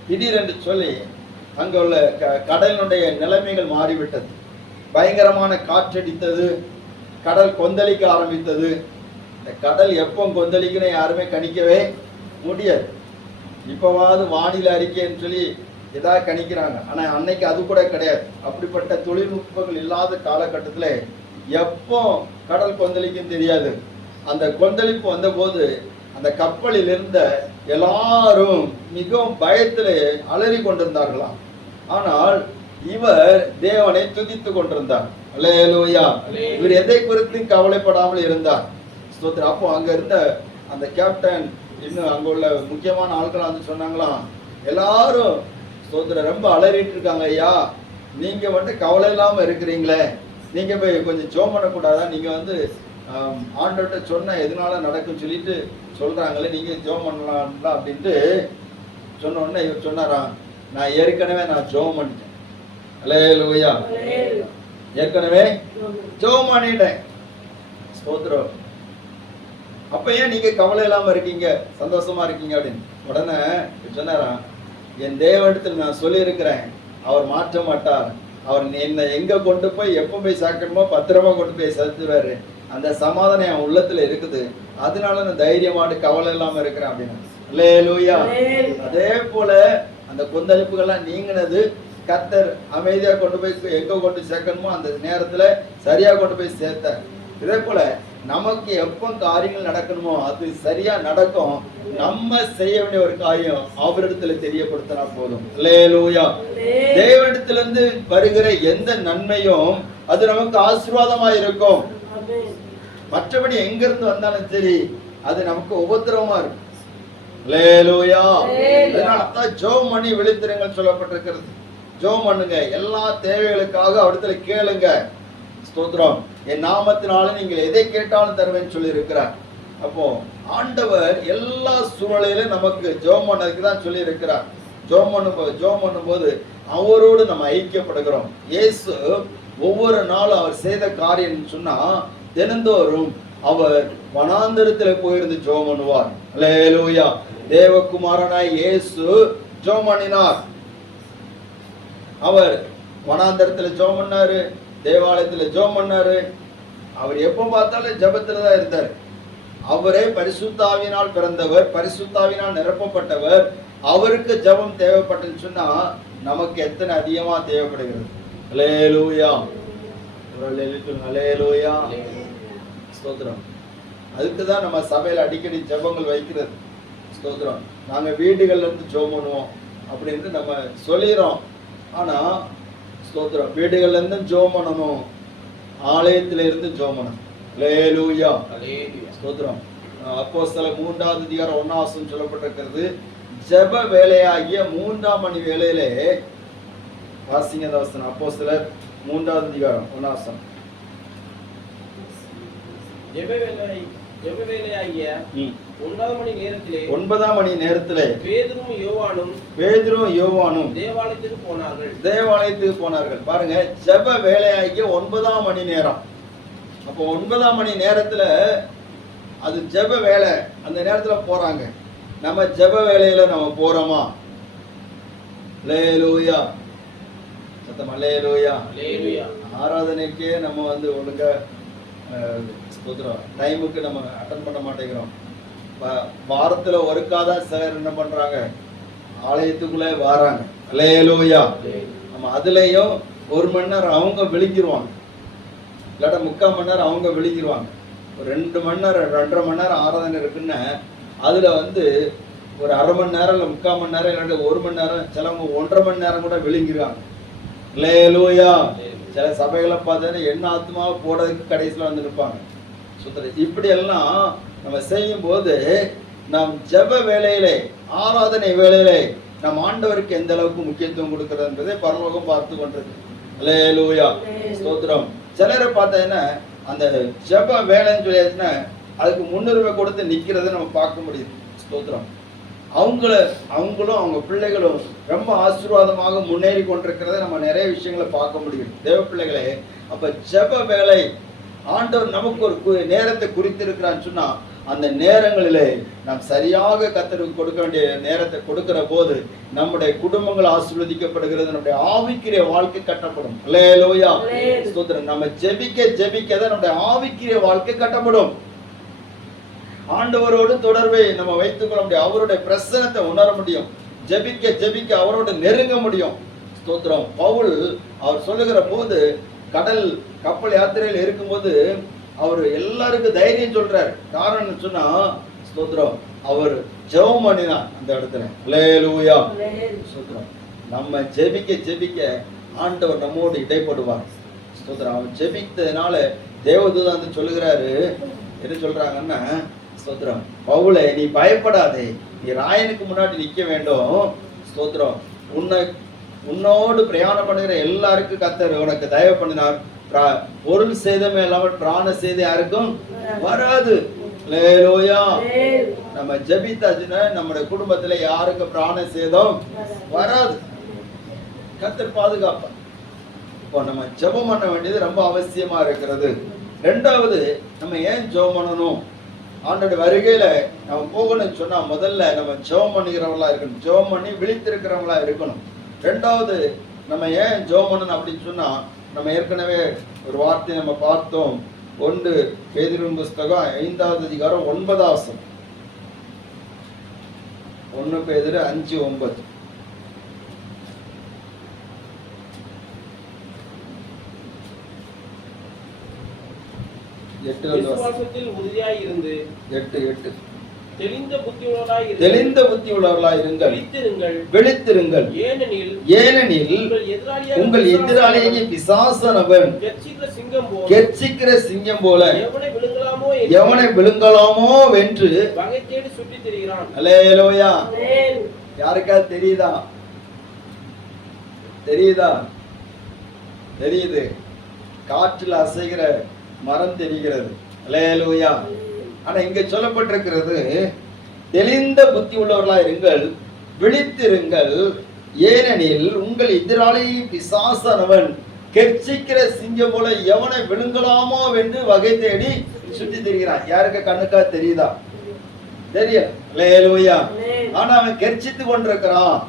திடீரென்று சொல்லி அங்க உள்ள கடலினுடைய நிலைமைகள் மாறிவிட்டது. பயங்கரமான காற்றடித்தது, கடல் கொந்தளிக்க ஆரம்பித்தது. இந்த கடல் எப்போ கொந்தளிக்குன்னு யாருமே கணிக்கவே முடியாது. இப்போவாது வானிலை அறிக்கைன்னு சொல்லி ஏதாவது கணிக்கிறாங்க. ஆனா அன்னைக்கு அது கூட கிடையாது. அப்படிப்பட்ட தொழில்நுட்பங்கள் இல்லாத காலகட்டத்துல எப்போ கடல் கொந்தளிக்குன்னு தெரியாது. அந்த கொந்தளிப்பு வந்த போது அந்த கப்பலில் இருந்த எல்லாரும் மிகவும் பயத்திலே அலறி கொண்டிருந்தார்களாம். ஆனால் இவர் தேவனை துதித்து கொண்டிருந்தார். அல்லேலூயா. இவர் எதை குறித்து கவலைப்படாமல் இருந்தார். ஸ்தோத்திரம். அப்போ அங்க இருந்த அந்த கேப்டன், இன்னும் அங்க உள்ள முக்கியமான ஆட்கள் வந்து சொன்னாங்களாம், எல்லாரும் ஸ்தோத்திரம் ரொம்ப அலறிட்டு இருக்காங்க ஐயா, நீங்க வந்து கவலை இல்லாம இருக்கிறீங்களே, நீங்க போய் கொஞ்சம் ஜெபம் பண்ணக்கூடாதா? நீங்க வந்து ஆண்டவர்கிட்ட சொன்ன எதனால நடக்குன்னு சொல்லிட்டு சொல்றாங்களே, நீங்க ஜெபம் பண்ணலாம்ல அப்படின்ட்டு சொன்ன உடனே இவர் சொன்னாராம், நான் ஏற்கனவே ஜெபம் பண்ணிட்டேன். அல்லேலூயா. ஏற்கனவே ஜெபம் பண்ணிட்டேன். ஸ்தோத்திரம். அப்ப ஏன் நீங்க கவலை இல்லாம இருக்கீங்க, சந்தோஷமா இருக்கீங்க அப்படின்னு உடனே சொன்னாராம், என் தேவனிடத்தில் நான் சொல்லி இருக்கிறேன், அவர் மாற்ற மாட்டார். அவர் என்ன எங்க கொண்டு போய் எப்ப போய் சேர்க்கணுமோ பத்திரமா கொண்டு போய் சேர்த்துவாரு. அந்த சமாதானம் என் உள்ளத்துல இருக்குது. அதனால நான் தைரியமாட்டு கவலை இல்லாம இருக்கிறேன் அப்படின்னு. அல்லேலூயா. அதே போல அந்த கொந்தளிப்புகள்லாம் நீங்கினது. கர்த்தர் அமைதியா கொண்டு போய் எங்க கொண்டு சேர்க்கணுமோ அந்த நேரத்துல சரியா கொண்டு போய் சேர்த்தார். இதே போல நமக்கு எப்போ காரியங்கள் நடக்கணுமோ அது சரியா நடக்கும். நம்ம செய்ய வேண்டிய ஒரு காரியம் அவரிடத்துல தெரியப்படுத்தினா போதும். அல்லேலூயா. தேவனிடத்திலிருந்து வருகிற எந்த நன்மையும் அது நமக்கு ஆசீர்வாதமா இருக்கும். மற்றபடி எங்க இருந்து வந்தாலும் சரி அது நமக்கு உபத்திரவமா இருக்கும். அல்லேலூயா. அதனாலதான் ஜெபம் பண்ணி விழித்திருங்கள் சொல்லப்பட்டிருக்கிறது. ஜெபம் பண்ணுங்க, எல்லா தேவைகளுக்காக அவரிடத்துல கேளுங்க. ஸ்தோத்திரம். என் நாமத்தினால நீங்கள் எதை கேட்டாலும் தருவேன்னு சொல்லி இருக்கிறார். அப்போ ஆண்டவர் எல்லா சூழ்நிலையிலும் நமக்கு ஜெபம் பண்ணதுக்கு தான் சொல்லி இருக்கிறார். ஜெபம் பண்ணும்போது அவரோடு நம்ம ஐக்கியப்படுகிறோம். இயேசு ஒவ்வொரு நாளும் அவர் செய்த காரியம் சொன்னா தினந்தோறும் அவர் வனாந்தரத்தில் போயிருந்து ஜெபம் பண்ணுவார். அல்லேலூயா. தேவகுமாரனாய் இயேசு ஜெபம் பண்ணினார். அவர் வனாந்தரத்தில் ஜெபம் பண்ணாரு, தேவாலயத்துல ஜெபம் பண்ணாரு. அவர் எப்ப பார்த்தாலும் ஜெபத்துல தான் இருந்தார். அவரே பரிசுத்தாவினால் பிறந்தவர், பரிசுத்தாவினால் நிரப்பப்பட்டவர். அவருக்கு ஜெபம் தேவைப்பட்டுன்னு சொன்னா நமக்கு எத்தனை அதிகமா தேவைப்படுகிறது. அல்லேலூயா. அல்லேலூயா. ஸ்தோத்திரம். அதுக்கு தான் நம்ம சபையில அடிக்கடி ஜெபங்கள் வைக்கிறது. ஸ்தோத்திரம். நாங்க வீடுகள்ல இருந்து ஜெபம் பண்ணுவோம் அப்படின்னு நம்ம சொல்லிடுறோம். ஆனா ஸ்தோத்திரம், வீடுகள்ல இருந்து ஜெபம் பண்ணணும், ஆலயத்தில இருந்து ஜெபம் பண்ணணும். அல்லேலூயா. ஸ்தோத்திரம். அப்போஸ்தலர் 3ஆம் அதிகாரம் 1ஆம் வசனம் சொல்லப்பட்டிருக்கிறது. ஜெப வேலையாகிய 3ஆம் மணி வேளையிலே வாசிங்க அந்த வசனம். அப்போஸ்தலர் 3ஆம் அதிகாரம் 1ஆம் வசனம். ஜெப வேலையாகிய 9ஆம் மணி நேரத்திலே பேதுரும் யோவானும் தேவாலயத்துக்கு போனார்கள். பாருங்க, ஜெப வேலையாகிய 9ஆம் மணி நேரம். அப்போ 9ஆம் மணி நேரத்துல அது ஜெப வேலை. அந்த நேரத்துல போறாங்க. நம்ம ஜெப வேலையில நம்ம போறோமா? அல்லேலூயா. சத்தம் அல்லேலூயா. ஆராதனைக்கே நம்ம வந்து ஒழுங்கா டைமுக்கு நம்ம அட்டன் பண்ண மாட்டேங்கிறோம். வாரத்துல ஒருக்காதான் சிலர் என்ன பண்றாங்க, ஆலயத்துக்குள்ள வராங்க. அல்லேலூயா. நம்ம அதுலயும் 1 மணி நேரம் அவங்க விழிக்கிடுவாங்க, இல்லாட்டா 3/4 மணி நேரம் அவங்க விழிக்கிடுவாங்க. ஒரு 2 மணி நேரம் 2.5 மணி நேரம் ஆராதனை இருக்குன்னு அதுல வந்து ஒரு 1/2 மணி நேரம் இல்லை 3/4 மணி நேரம் இல்லாட்டி 1 மணி நேரம், சிலவங்க 1.5 மணி நேரம் கூட விழுங்கிடுவாங்க. அல்லேலூயா. சில சபைகளை பார்த்தீங்கன்னா என்ன ஆத்மாவை போடுறதுக்கு கடைசியில் வந்து நிற்பாங்க. இப்படி எல்லாம் நம்ம செய்யும் போது நம் ஜெப வேலையிலே, ஆராதனை வேலையிலே நம் ஆண்டவருக்கு எந்த அளவுக்கு முக்கியத்துவம் கொடுக்கிறது என்பதை பரலோகம் பார்த்து கொண்டிருக்கு. அல்லேலூயா. ஸ்தோத்திரம். சிலரை பார்த்தீங்கன்னா அந்த ஜெப வேலைன்னு சொல்லியாச்சுன்னா அதுக்கு முன்னுரிமை கொடுத்து நிற்கிறத நம்ம பார்க்க முடியுது. ஸ்தோத்திரம். அவங்களும் அவங்க பிள்ளைகளும் ரொம்ப ஆசீர்வாதமாக முன்னேறி கொண்டிருக்கிறத நம்ம நிறைய விஷயங்களை பார்க்க முடியும். தேவ பிள்ளைகளே, அப்ப ஜெப வேலை ஆண்டவர் நமக்கு ஒரு நேரத்தை குறித்திருக்கிறான்னு சொன்னா அந்த நேரங்களிலே நாம் சரியாக கர்த்தருக்கு கொடுக்க வேண்டிய நேரத்தை கொடுக்கிற போது நம்முடைய குடும்பங்கள் ஆசீர்வதிக்கப்படுகிறது, நம்முடைய ஆவிக்குரிய வாழ்க்கை கட்டப்படும். அல்லேலூயா. ஸ்தோத்திரம். நம்ம ஜெபிக்க தான் நம்முடைய ஆவிக்குரிய வாழ்க்கை கட்டப்படும். ஆண்டவரோடு தொடர்பை நம்ம வைத்துக் கொள்ள முடியும். அவருடைய பிரசன்னத்தை உணர முடியும். ஜெபிக்க அவரோடு நெருங்க முடியும். ஸ்தோத்திரம். பவுல் அவர் சொல்லுகிற போது கப்பல் யாத்திரையில் இருக்கும்போது அவர் எல்லாருக்கும் தைரியம் சொல்றாரு. காரணம் சொன்னா ஸ்தோத்திரம், அவர் ஜெபம் பண்ணினார் அந்த இடத்துல. அல்லேலூயா. ஸ்தோத்திரம். நம்ம ஜெபிக்க ஆண்டவர் நம்மோடு இடைப்படுவார். ஸ்தோத்திரம். அவன் ஜெபித்ததுனால தேவதூதன் வந்து சொல்லுகிறாரு, என்ன சொல்றாங்கன்னா, ஸ்தோத்திரம், பவுலே நீ பயப்படாதே, நீ ராயனுக்கு முன்னாடி நிக்க வேண்டும். ஸ்தோத்திரம். உன்னை உன்னோடு பிரயாணம் பண்ணுகிற எல்லாருக்கும் கர்த்தர் உனக்கு தயவு பண்ணினார். பொருள் சேதமே இல்லாமல் பிராண சேதம் யாருக்கும் வராது. அல்லேலூயா. நம்ம ஜெபித்தாச்சுன்னா நம்முடைய குடும்பத்துல யாருக்கு பிராண சேதம் வராது. கர்த்தர் பாதுகாப்பார். இப்போ நம்ம ஜெபம் பண்ண வேண்டியது ரொம்ப அவசியமா இருக்கிறது. ரெண்டாவது, நம்ம ஏன் ஜெபம் பண்ணணும்? ஆண்டோட வருகையில நம்ம போகணும்னு சொன்னா முதல்ல நம்ம ஜெபம் பண்ணுகிறவங்களா இருக்கணும், ஜெபம் பண்ணி விழித்திருக்கிறவங்களா இருக்கணும். ரெண்டாவது, நம்ம ஏன் ஜெபம் பண்ணணும் அப்படின்னு சொன்னா, நம்ம ஏற்கனவே ஒரு வார்த்தை நம்ம பார்த்தோம். 1 பேதுருவின் புஸ்தகம் 5வது அதிகாரம் 9வது வசனம். 1 பேதுரு 5:9. விசுவாசத்தில் உறுதியாய் இருந்து 8 தெளிந்த புத்தி உள்ளவர்களாய் இருங்கள், விழித்திருங்கள். ஏனெனில் உங்கள் எதிராளியை பிசாசானவன் கெர்ச்சிக்கிற சிங்கம் போல எவனை விழுங்கலாமோ வென்று வகை தேடி சுற்றித் திரிகிறான். அல்லேலூயா. யாருக்காவது தெரியுதா? தெரியுது. காற்றில் அசைகிற மரம் தெரிகிறது. அல்லேலூயா. ஆனா இங்க சொல்லப்பட்டிருக்கிறது, தெளிந்த புத்தி உள்ளவர்களா இருங்கள், விழித்திருங்கள். ஏனெனில் உங்கள் எதிராளி பிசாசானவன் கெர்ச்சிக்கிற சிங்கம் போல எவனை விழுங்கலாமோ என்று வகை தேடி சுற்றி திரிகிறான். யாருக்கு கண்ணுக்கா தெரியுதா? தெரியல. அல்லேலூயா. ஆனா அவன் கெர்ச்சித்து கொண்டிருக்கிறான்,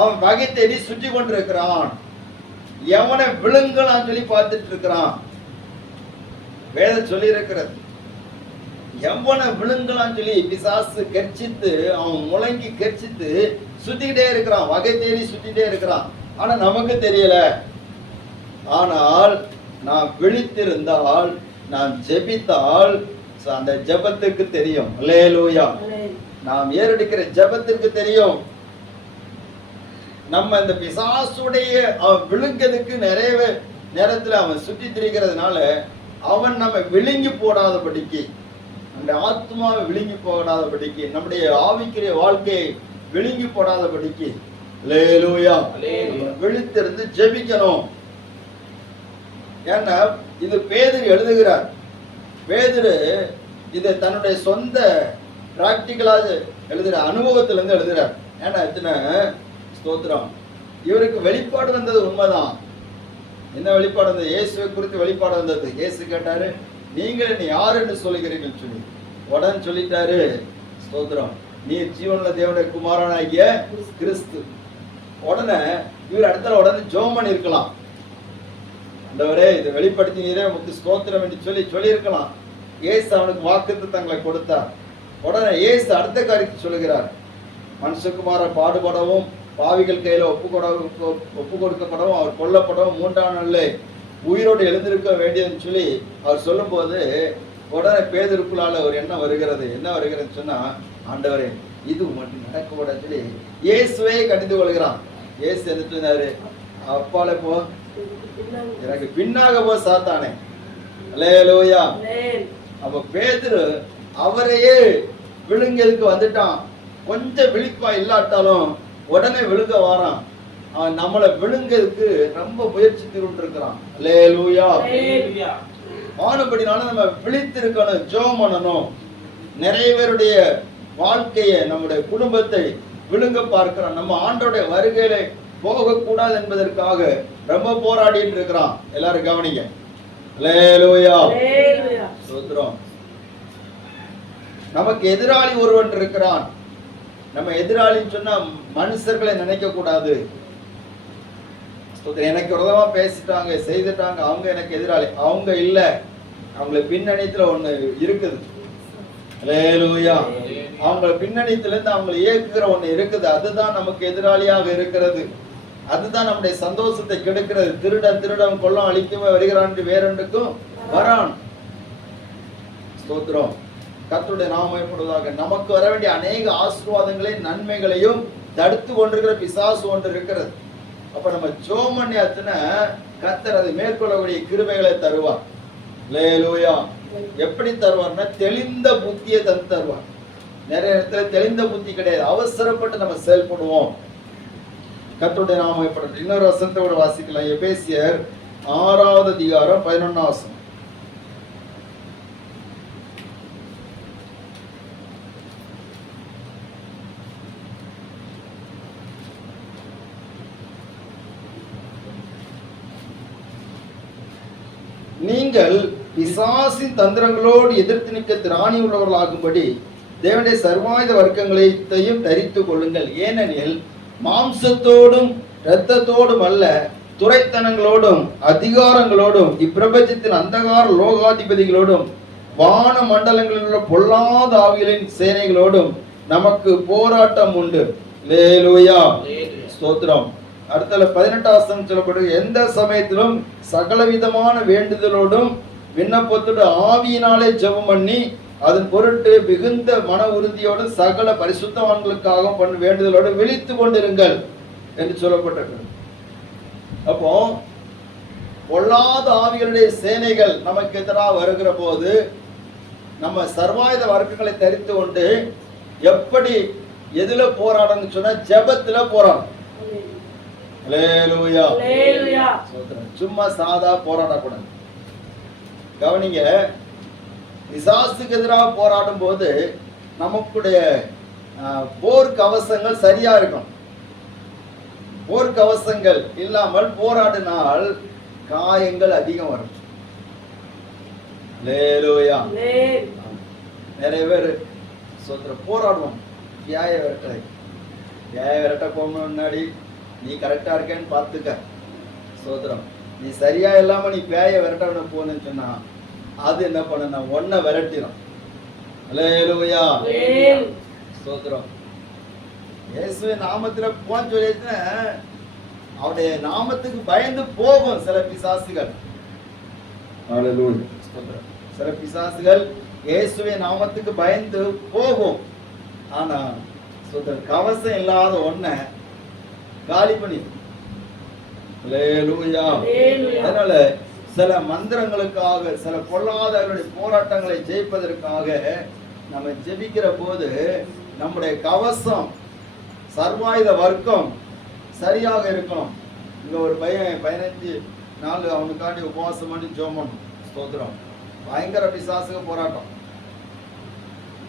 அவன் வகை தேடி சுற்றி கொண்டிருக்கிறான், எவனை விழுங்கலாம் சொல்லி பார்த்துட்டு இருக்கிறான். வேதம் சொல்லி இருக்கிறது, எவனை விழுங்கலாம் சொல்லி பிசாசு கெர்ச்சித்து, அவன் முழங்கி கெர்ச்சித்து சுத்திக்கிட்டே இருக்கிறான், வகை தேடி சுத்திட்டே இருக்கிறான். ஆனா நமக்கு தெரியல. ஆனால் நாம் விழித்திருந்தால், நாம் ஜெபித்தால் அந்த ஜெபத்துக்கு தெரியும். அல்லேலூயா. நாம் ஏறெடுக்கிற ஜெபத்திற்கு தெரியும். நம்ம இந்த பிசாசுடைய அவன் விழுங்கிறதுக்கு நிறைய நேரத்துல அவன் சுற்றி திரிகிறதுனால அவன் நம்ம விழுங்கி போடாதபடிக்கு, நம்முடைய ஆத்மாவை விழுங்கி போடாதபடிக்கு, நம்முடைய ஆவிக்குரிய வாழ்க்கையை விழுங்கி போடாதபடிக்கு அல்லேலூயா விழித்திருந்து ஜெபிக்கணும். ஏன்னா இது பேதுரு எழுதுகிறார். பேதுரு இதை தன்னுடைய சொந்த பிராக்டிகலாக எழுதுற அனுபவத்திலிருந்து எழுதுறார். ஏன்னா எத்தனை ஸ்தோத்திரம், இவருக்கு வெளிப்பாடு வந்தது உண்மைதான். என்ன வெளிப்பாடு வந்தது? இயேசுவை குறித்து வெளிப்பாடு வந்தது. இயேசு கேட்டாரு, நீங்கள் என்ன யார் என்று சொல்லுகிறீர்கள் சொல்லி. உடனே சொல்லிட்டாரு, ஸ்தோத்திரம், நீ ஜீவனுள்ள தேவனுடைய குமாரனாகிய கிறிஸ்து. உடனே இவர் இடத்துல உடனே ஜெபம் பண்ணி இருக்கலாம். ஆண்டவரே இதை வெளிப்படுத்தினீரே உமக்கு ஸ்தோத்திரம் என்று சொல்லியிருக்கலாம். இயேசு அவனுக்கு வாக்குத்தத்தங்களை கொடுத்தார். உடனே இயேசு அடுத்த காரியத்தை சொல்லுகிறார், மனுஷகுமார பாடுபடவும் பாவிகள் கையில ஒப்பு கொடுக்கப்படவும் அவர் கொல்லப்படவும் 3ஆம் நாளிலே உயிரோடு எழுந்திருக்க வேண்டியதுன்னு சொல்லி அவர் சொல்லும் போது உடனே பேதுருக்குள்ளால ஒரு எண்ணம் வருகிறது. என்ன வருகிறதுன்னு சொன்னா, ஆண்டவரே இது மட்டும் நடக்க சொல்லி இயேசுவே கடிந்து கொள்கிறான். இயேசு எதிர்த்து, அப்பாலே போ, எனக்கு பின்னாக போ சாத்தானே. அல்லேலூயா. அப்ப பேதுரு அவரையே விழுங்கிறதுக்கு வந்துட்டான். கொஞ்சம் விழிப்பா இல்லாட்டாலும் உடனே விழுங்க வாரான். அவன் நம்மளை விழுங்கிறதுக்கு ரொம்ப முயற்சித்து கொண்டிருக்கிறான். அல்லேலூயா. ஆனபடினால நம்ம விழித்திருக்கணும், ஜெபம் பண்ணணும். நிறைய பேருடைய வாழ்க்கையை, நம்முடைய குடும்பத்தை விழுங்க பார்க்கிறான். நம்ம ஆண்டோடைய வருகையில போகக்கூடாது என்பதற்காக ரொம்ப போராடிட்டு இருக்கிறான். எல்லாரும் கவனிங்க. அல்லேலூயா. ஸ்தோத்திரம். நமக்கு எதிராளி ஒருவன் இருக்கிறான். நம்ம எதிராளின்னு சொன்னா மனுஷர்களை நினைக்க கூடாது. எனக்கு விரோதமா பேசிட்டாங்க, செய்துட்டாங்க, அவங்க எனக்கு எதிராளி. அவங்க இல்ல, அவங்கள பின்னணியத்துல ஒண்ணு இருக்குது. அல்லேலூயா. அவங்க பின்னணியத்துல இருந்து அவங்களை இயக்குகிற ஒண்ணு இருக்குது. அதுதான் நமக்கு எதிராளியாக இருக்கிறது. அதுதான் நம்முடைய சந்தோஷத்தை கெடுக்கிறது. திருடன் கொல்லம் அழிக்கவே வருகிறான், வேறொன்றுக்கும் வரான். ஸ்தோத்திரம். கர்த்தருடைய நாமம் ஏற்படுவதாக. நமக்கு வர வேண்டிய அநேக ஆசீர்வாதங்களையும் நன்மைகளையும் தடுத்து கொண்டிருக்கிற பிசாசு ஒன்று இருக்கிறது. அப்ப நம்ம ஜெபம் பண்ணியாச்சுன்னா கர்த்தர் அதை மேற்கொள்ளக்கூடிய கிருபைகளை தருவார். அல்லேலூயா. எப்படி தருவார்னா தெளிந்த புத்தியை தருவார். நிறைய இடத்துல தெளிந்த புத்தி கிடையாது. அவசரப்பட்டு நம்ம செயல்படுவோம். கர்த்தருடைய நாமம் மகிமைப்படட்டும். இன்னொரு வசனத்தோட வாசிக்கலாம். எபேசியர் 6வது அதிகாரம் 11ஆம் வசனம். நீங்கள் பிசாசின் தந்திரங்களோடு எதிர்த்து நிற்க திராணி உள்ளவர்களாகும்படி தேவனுடைய சர்வாயுத வர்க்கங்களையும் தரித்துக் கொள்ளுங்கள். ஏனெனில் மாம்சத்தோடும் இரத்தத்தோடும் அல்ல, துரைத்தனங்களோடும் அதிகாரங்களோடும் இப்பிரபஞ்சத்தின் அந்தகார லோகாதிபதிகளோடும் வான மண்டலங்களில் உள்ள பொல்லாத ஆவிகளின் சேனைகளோடும் நமக்கு போராட்டம் உண்டு. அல்லேலூயா, ஸ்தோத்திரம். அடுத்த 18ஆம் வசனம் சொல்லப்படுது, எந்த சமயத்திலும் சகலவிதமான வேண்டுதலோடும் விண்ணப்பத்தோடு ஆவியினாலே ஜெபம் பண்ணி அதன் பொருட்டு மிகுந்த மன உறுதியோடு சகல பரிசுத்தவான்களுக்காக பண்ண வேண்டுதலோடு விழித்து கொண்டிருங்கள் என்று சொல்லப்பட்டிருக்கிறது. அப்போ பொல்லாத ஆவிகளுடைய சேனைகள் நமக்கு எதிராக வருகிற போது நம்ம சர்வாயுத வர்க்கங்களை தரித்து கொண்டு எப்படி எதுல போராடணும்னு சொன்னா ஜெபத்துல போராடணும். அல்லேலூயா, அல்லேலூயா. சும்மா சாதா போராடக்கூடாது. கவனிங்க, பிசாசுக்கு எதிராக போராடும் போது நமக்குடைய போர் கவசங்கள் சரியா இருக்கும். போர் கவசங்கள் இல்லாமல் போராடினால் காயங்கள் அதிகம் வரும். அல்லேலூயா. நிறைய பேர் போராடுவோம். வியாய விரட்ட போக முன்னாடி நீ கரெக்டா இருக்கேன்னு பார்த்துக்க. சோதரம், நீ சரியா இல்லாம நீ பேய விரட்ட போன்னு சொன்னா அது என்ன பண்ண ஒன்ன விரட்டிடும். அல்லேலூயா, சோதரம். இயேசுவின் நாமத்துல போன்னு சொல்லிட்டு அவருடைய நாமத்துக்கு பயந்து போகும் சில பிசாசுகள். சில பிசாசுகள் இயேசுவின் நாமத்துக்கு பயந்து போகும். ஆனா கவசம் இல்லாத ஒன்ன காலி பண்ணி. அதனால சில மந்திரங்களுக்காக சில பொல்லாதவர்களுடைய போராட்டங்களை ஜெயிப்பதற்காக நம்ம ஜெபிக்கிற போது நம்முடைய கவசம் சர்வாயுத வர்க்கம் சரியாக இருக்கணும். இங்க ஒரு பையன் 15 நாள் அவனுக்காண்டி உபவாசம் பண்ணி ஜெபம் பண்ணணும். ஸ்தோத்திரம். பயங்கர பிசாசுக போராட்டம்.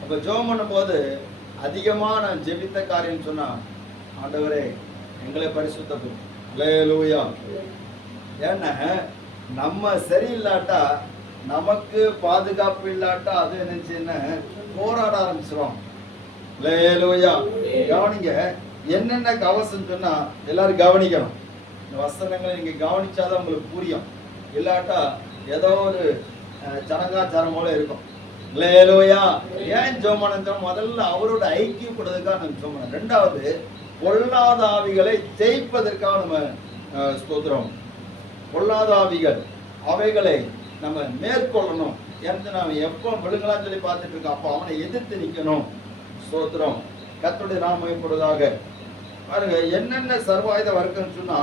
அப்ப ஜெபம் பண்ணும் போது அதிகமான ஜெபித்த காரியம் சொன்னா, ஆண்டவரே எங்களை பரிசுத்தப்படும். அல்லேலூயா. ஏன்னா நம்ம சரியில்லாட்டா, நமக்கு பாதுகாப்பு இல்லாட்டா அது என்ன போராட ஆரம்பிச்சிடும். அல்லேலூயா. கவனிங்க, என்னென்ன கவசம் சொன்னா எல்லாரும் கவனிக்கணும். இந்த வசனங்களை நீங்க கவனிச்சாதான் உங்களுக்கு புரியும். இல்லாட்டா ஏதோ ஒரு சனங்காச்சாரம் போல இருக்கும். அல்லேலூயா. ஏன் ஜெபம் முதல்ல அவரோட ஐக்கியப்படுறதுக்காக நம்ம ஜெபம் பண்ணணும். ரெண்டாவது பொல்லாத ஆவிகளை ஜெயிப்பதற்காக நம்ம ஸ்தோத்திரம். பொல்லாத ஆவிகள் அவைகளை நம்ம மேற்கொள்ளணும். ஏன்னா அவன் எப்போ விழுங்கலான்னு சொல்லி பார்த்துட்டு இருக்கான். அப்போ அவனை எதிர்த்து நிற்கணும். ஸ்தோத்திரம். கர்த்தருடைய நாமம் மகிமைப்படுவதாக. பாருங்க, என்னென்ன சர்வாயுத வர்க்கம் சொன்னா,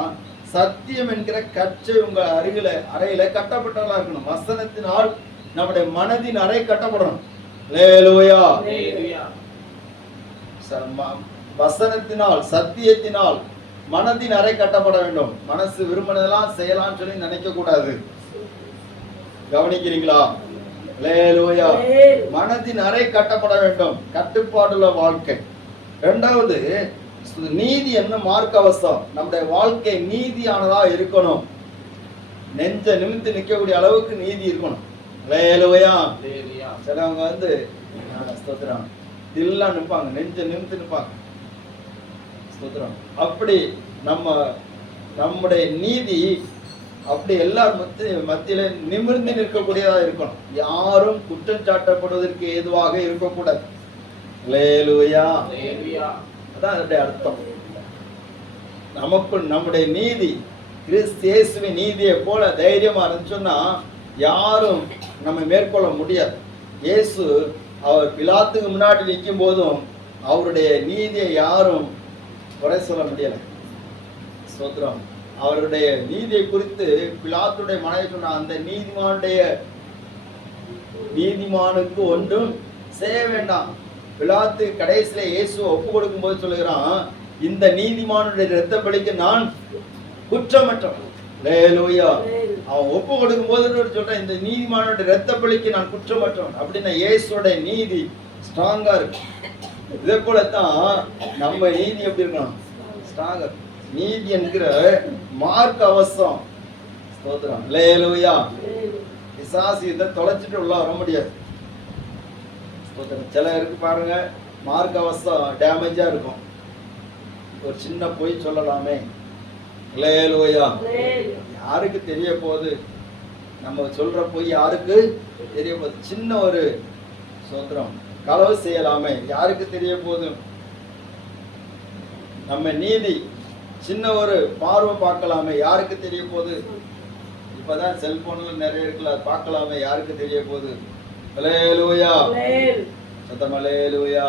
சத்தியம் என்கிற கச்சை உங்க அறையில கட்டப்பட்டதா இருக்கணும். வசனத்தினால் நம்முடைய மனதின் அறை கட்டப்படணும். அல்லேலூயா. வசனத்தினால் சத்தியத்தினால் மனதின் அறை கட்டப்பட வேண்டும். மனசு விரும்பினதெல்லாம் செய்யலாம் சொல்லி நினைக்க கூடாது. கவனிக்கிறீங்களா? அல்லேலூயா. மனதின் அறை கட்டப்பட வேண்டும். கட்டுப்பாடுள்ள வாழ்க்கை. இரண்டாவது நீதி என்ன மார்க்கவசம். நம்முடைய வாழ்க்கை நீதியானதா இருக்கணும். நெஞ்ச நிமித்து நிற்கக்கூடிய அளவுக்கு நீதி இருக்கணும். அல்லேலூயா. சிலவங்க ஸ்தோத்திரம் தில்லா நிற்பாங்க, நெஞ்ச நிமித்து நிற்பாங்க. ஸ்தோத்திரம். அப்படி நம்முடைய நீதி அப்படி எல்லார் மத்தியில நிமிர்ந்து நிற்கக்கூடியதா இருக்கணும். யாரும் குற்றம் சாட்டப்படுவதற்கு ஏதுவாக இருக்கக்கூடாது. அல்லேலூயா. அதான் அதனுடைய அர்த்தம். நமக்குள் நம்முடைய நீதி கிறிஸ்து இயேசுவின் நீதியை போல தைரியமா இருந்துச்சுன்னா யாரும் நம்ம மேற்கொள்ள முடியாது. இயேசு அவர் பிலாத்துக்கு முன்னாடி நிற்கும் போதும் அவருடைய நீதியை யாரும் குறை சொல்ல முடியல. ஸ்தோத்திரம். அவருடைய நீதியை குறித்து பிலாத்துடைய மனைவி சொன்ன, அந்த நீதிமானுக்கு ஒன்றும் செய்ய வேண்டாம். பிலாத்து கடைசியில இயேசு ஒப்பு கொடுக்கும் போது சொல்லுகிறான், இந்த நீதிமானுடைய இரத்த பலிக்கு நான் குற்றமற்றவன். அல்லேலூயா. அவன் ஒப்பு கொடுக்கும் போது சொல்றான், இந்த நீதிமானுடைய இரத்த பலிக்கு நான் குற்றமற்றவன். அப்படின்னா இயேசுடைய நீதி ஸ்ட்ராங்கா இருக்கு. இதே போலத்தான் நம்ம நீதி எப்படி இருக்கணும்? ஸ்ட்ராங்கா. நீதி என்கிற மார்க் அவசம். ஸ்தோத்திரம். அல்லேலூயா. பிசாசு இதை தொலைச்சிட்டு உள்ள வர முடியாது. சிலருக்கு பாருங்க, மார்க் அவசம் டேமேஜா இருக்கும். ஒரு சின்ன பொய் சொல்லலாமே, அல்லேலூயா, யாருக்கு தெரிய போகுது? நம்ம சொல்ற பொய் யாருக்கு தெரிய போகுது? சின்ன ஒரு ஸ்தோத்திரம் களவு செய்யலாமே, யாருக்கு தெரிய போகுது? நம்ம நீதி சின்ன ஒரு பார்வை பார்க்கலாமே, யாருக்கு தெரிய போகுது? இப்பதான் செல்போன்ல நிறைய இருக்குல்ல, பார்க்கலாமே, யாருக்கு தெரிய போகுது? அல்லேலூயா. சத்தம் அல்லேலூயா.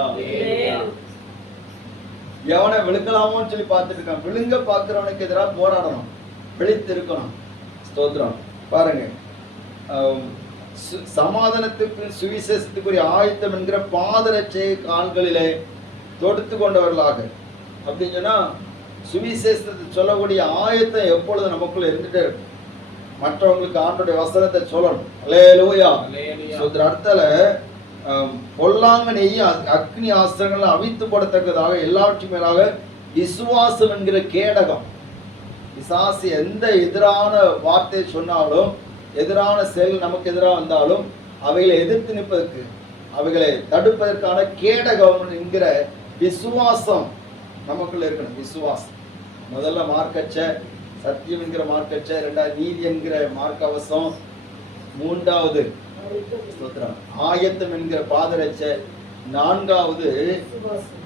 எவனை விழுங்கலாமோன்னு சொல்லி பார்த்துட்டு இருக்கான். விழுங்க பார்க்கிறவனுக்கு எதிராக போராடணும், விழித்து இருக்கணும். ஸ்தோத்திரம். பாருங்க, சமாதானத்துக்கு சுவிசேஷத்துக்குரிய ஆயத்தம் என்கிற பாதரட்சையை கால்களிலே தொடுத்து கொண்டவர்களாக. அப்படின்னு சொன்னா சுவிசேஷத்தை சொல்லக்கூடிய ஆயத்தம் எப்பொழுது நமக்குள்ள இருந்துட்டே இருக்கும். மற்றவங்களுக்கு ஆண்டோடைய வசனத்தை சொல்லணும். அல்லேலூயா. அர்த்தல பொல்லாங்கனையும் அக்னி ஆஸ்திரங்களை அவித்து போடத்தக்கதாக எல்லாவற்றும் மேலாக விசுவாசம் என்கிற கேடகம். பிசாசு எந்த எதிரான வார்த்தை சொன்னாலும், எதிரான செயல் நமக்கு எதிராக வந்தாலும் அவைகளை எதிர்த்து நிற்பதற்கு, அவைகளை தடுப்பதற்கான கேடகம் என்கிற விசுவாசம் நமக்குள்ள இருக்கணும். விசுவாசம் முதல்ல மார்க்கச்ச, சத்தியம் என்கிற மார்க்கச்ச, இரண்டாவது நீதி என்கிற மார்க்கவசம், மூன்றாவது ஆயத்தம் என்கிற பாதரட்ச, நான்காவது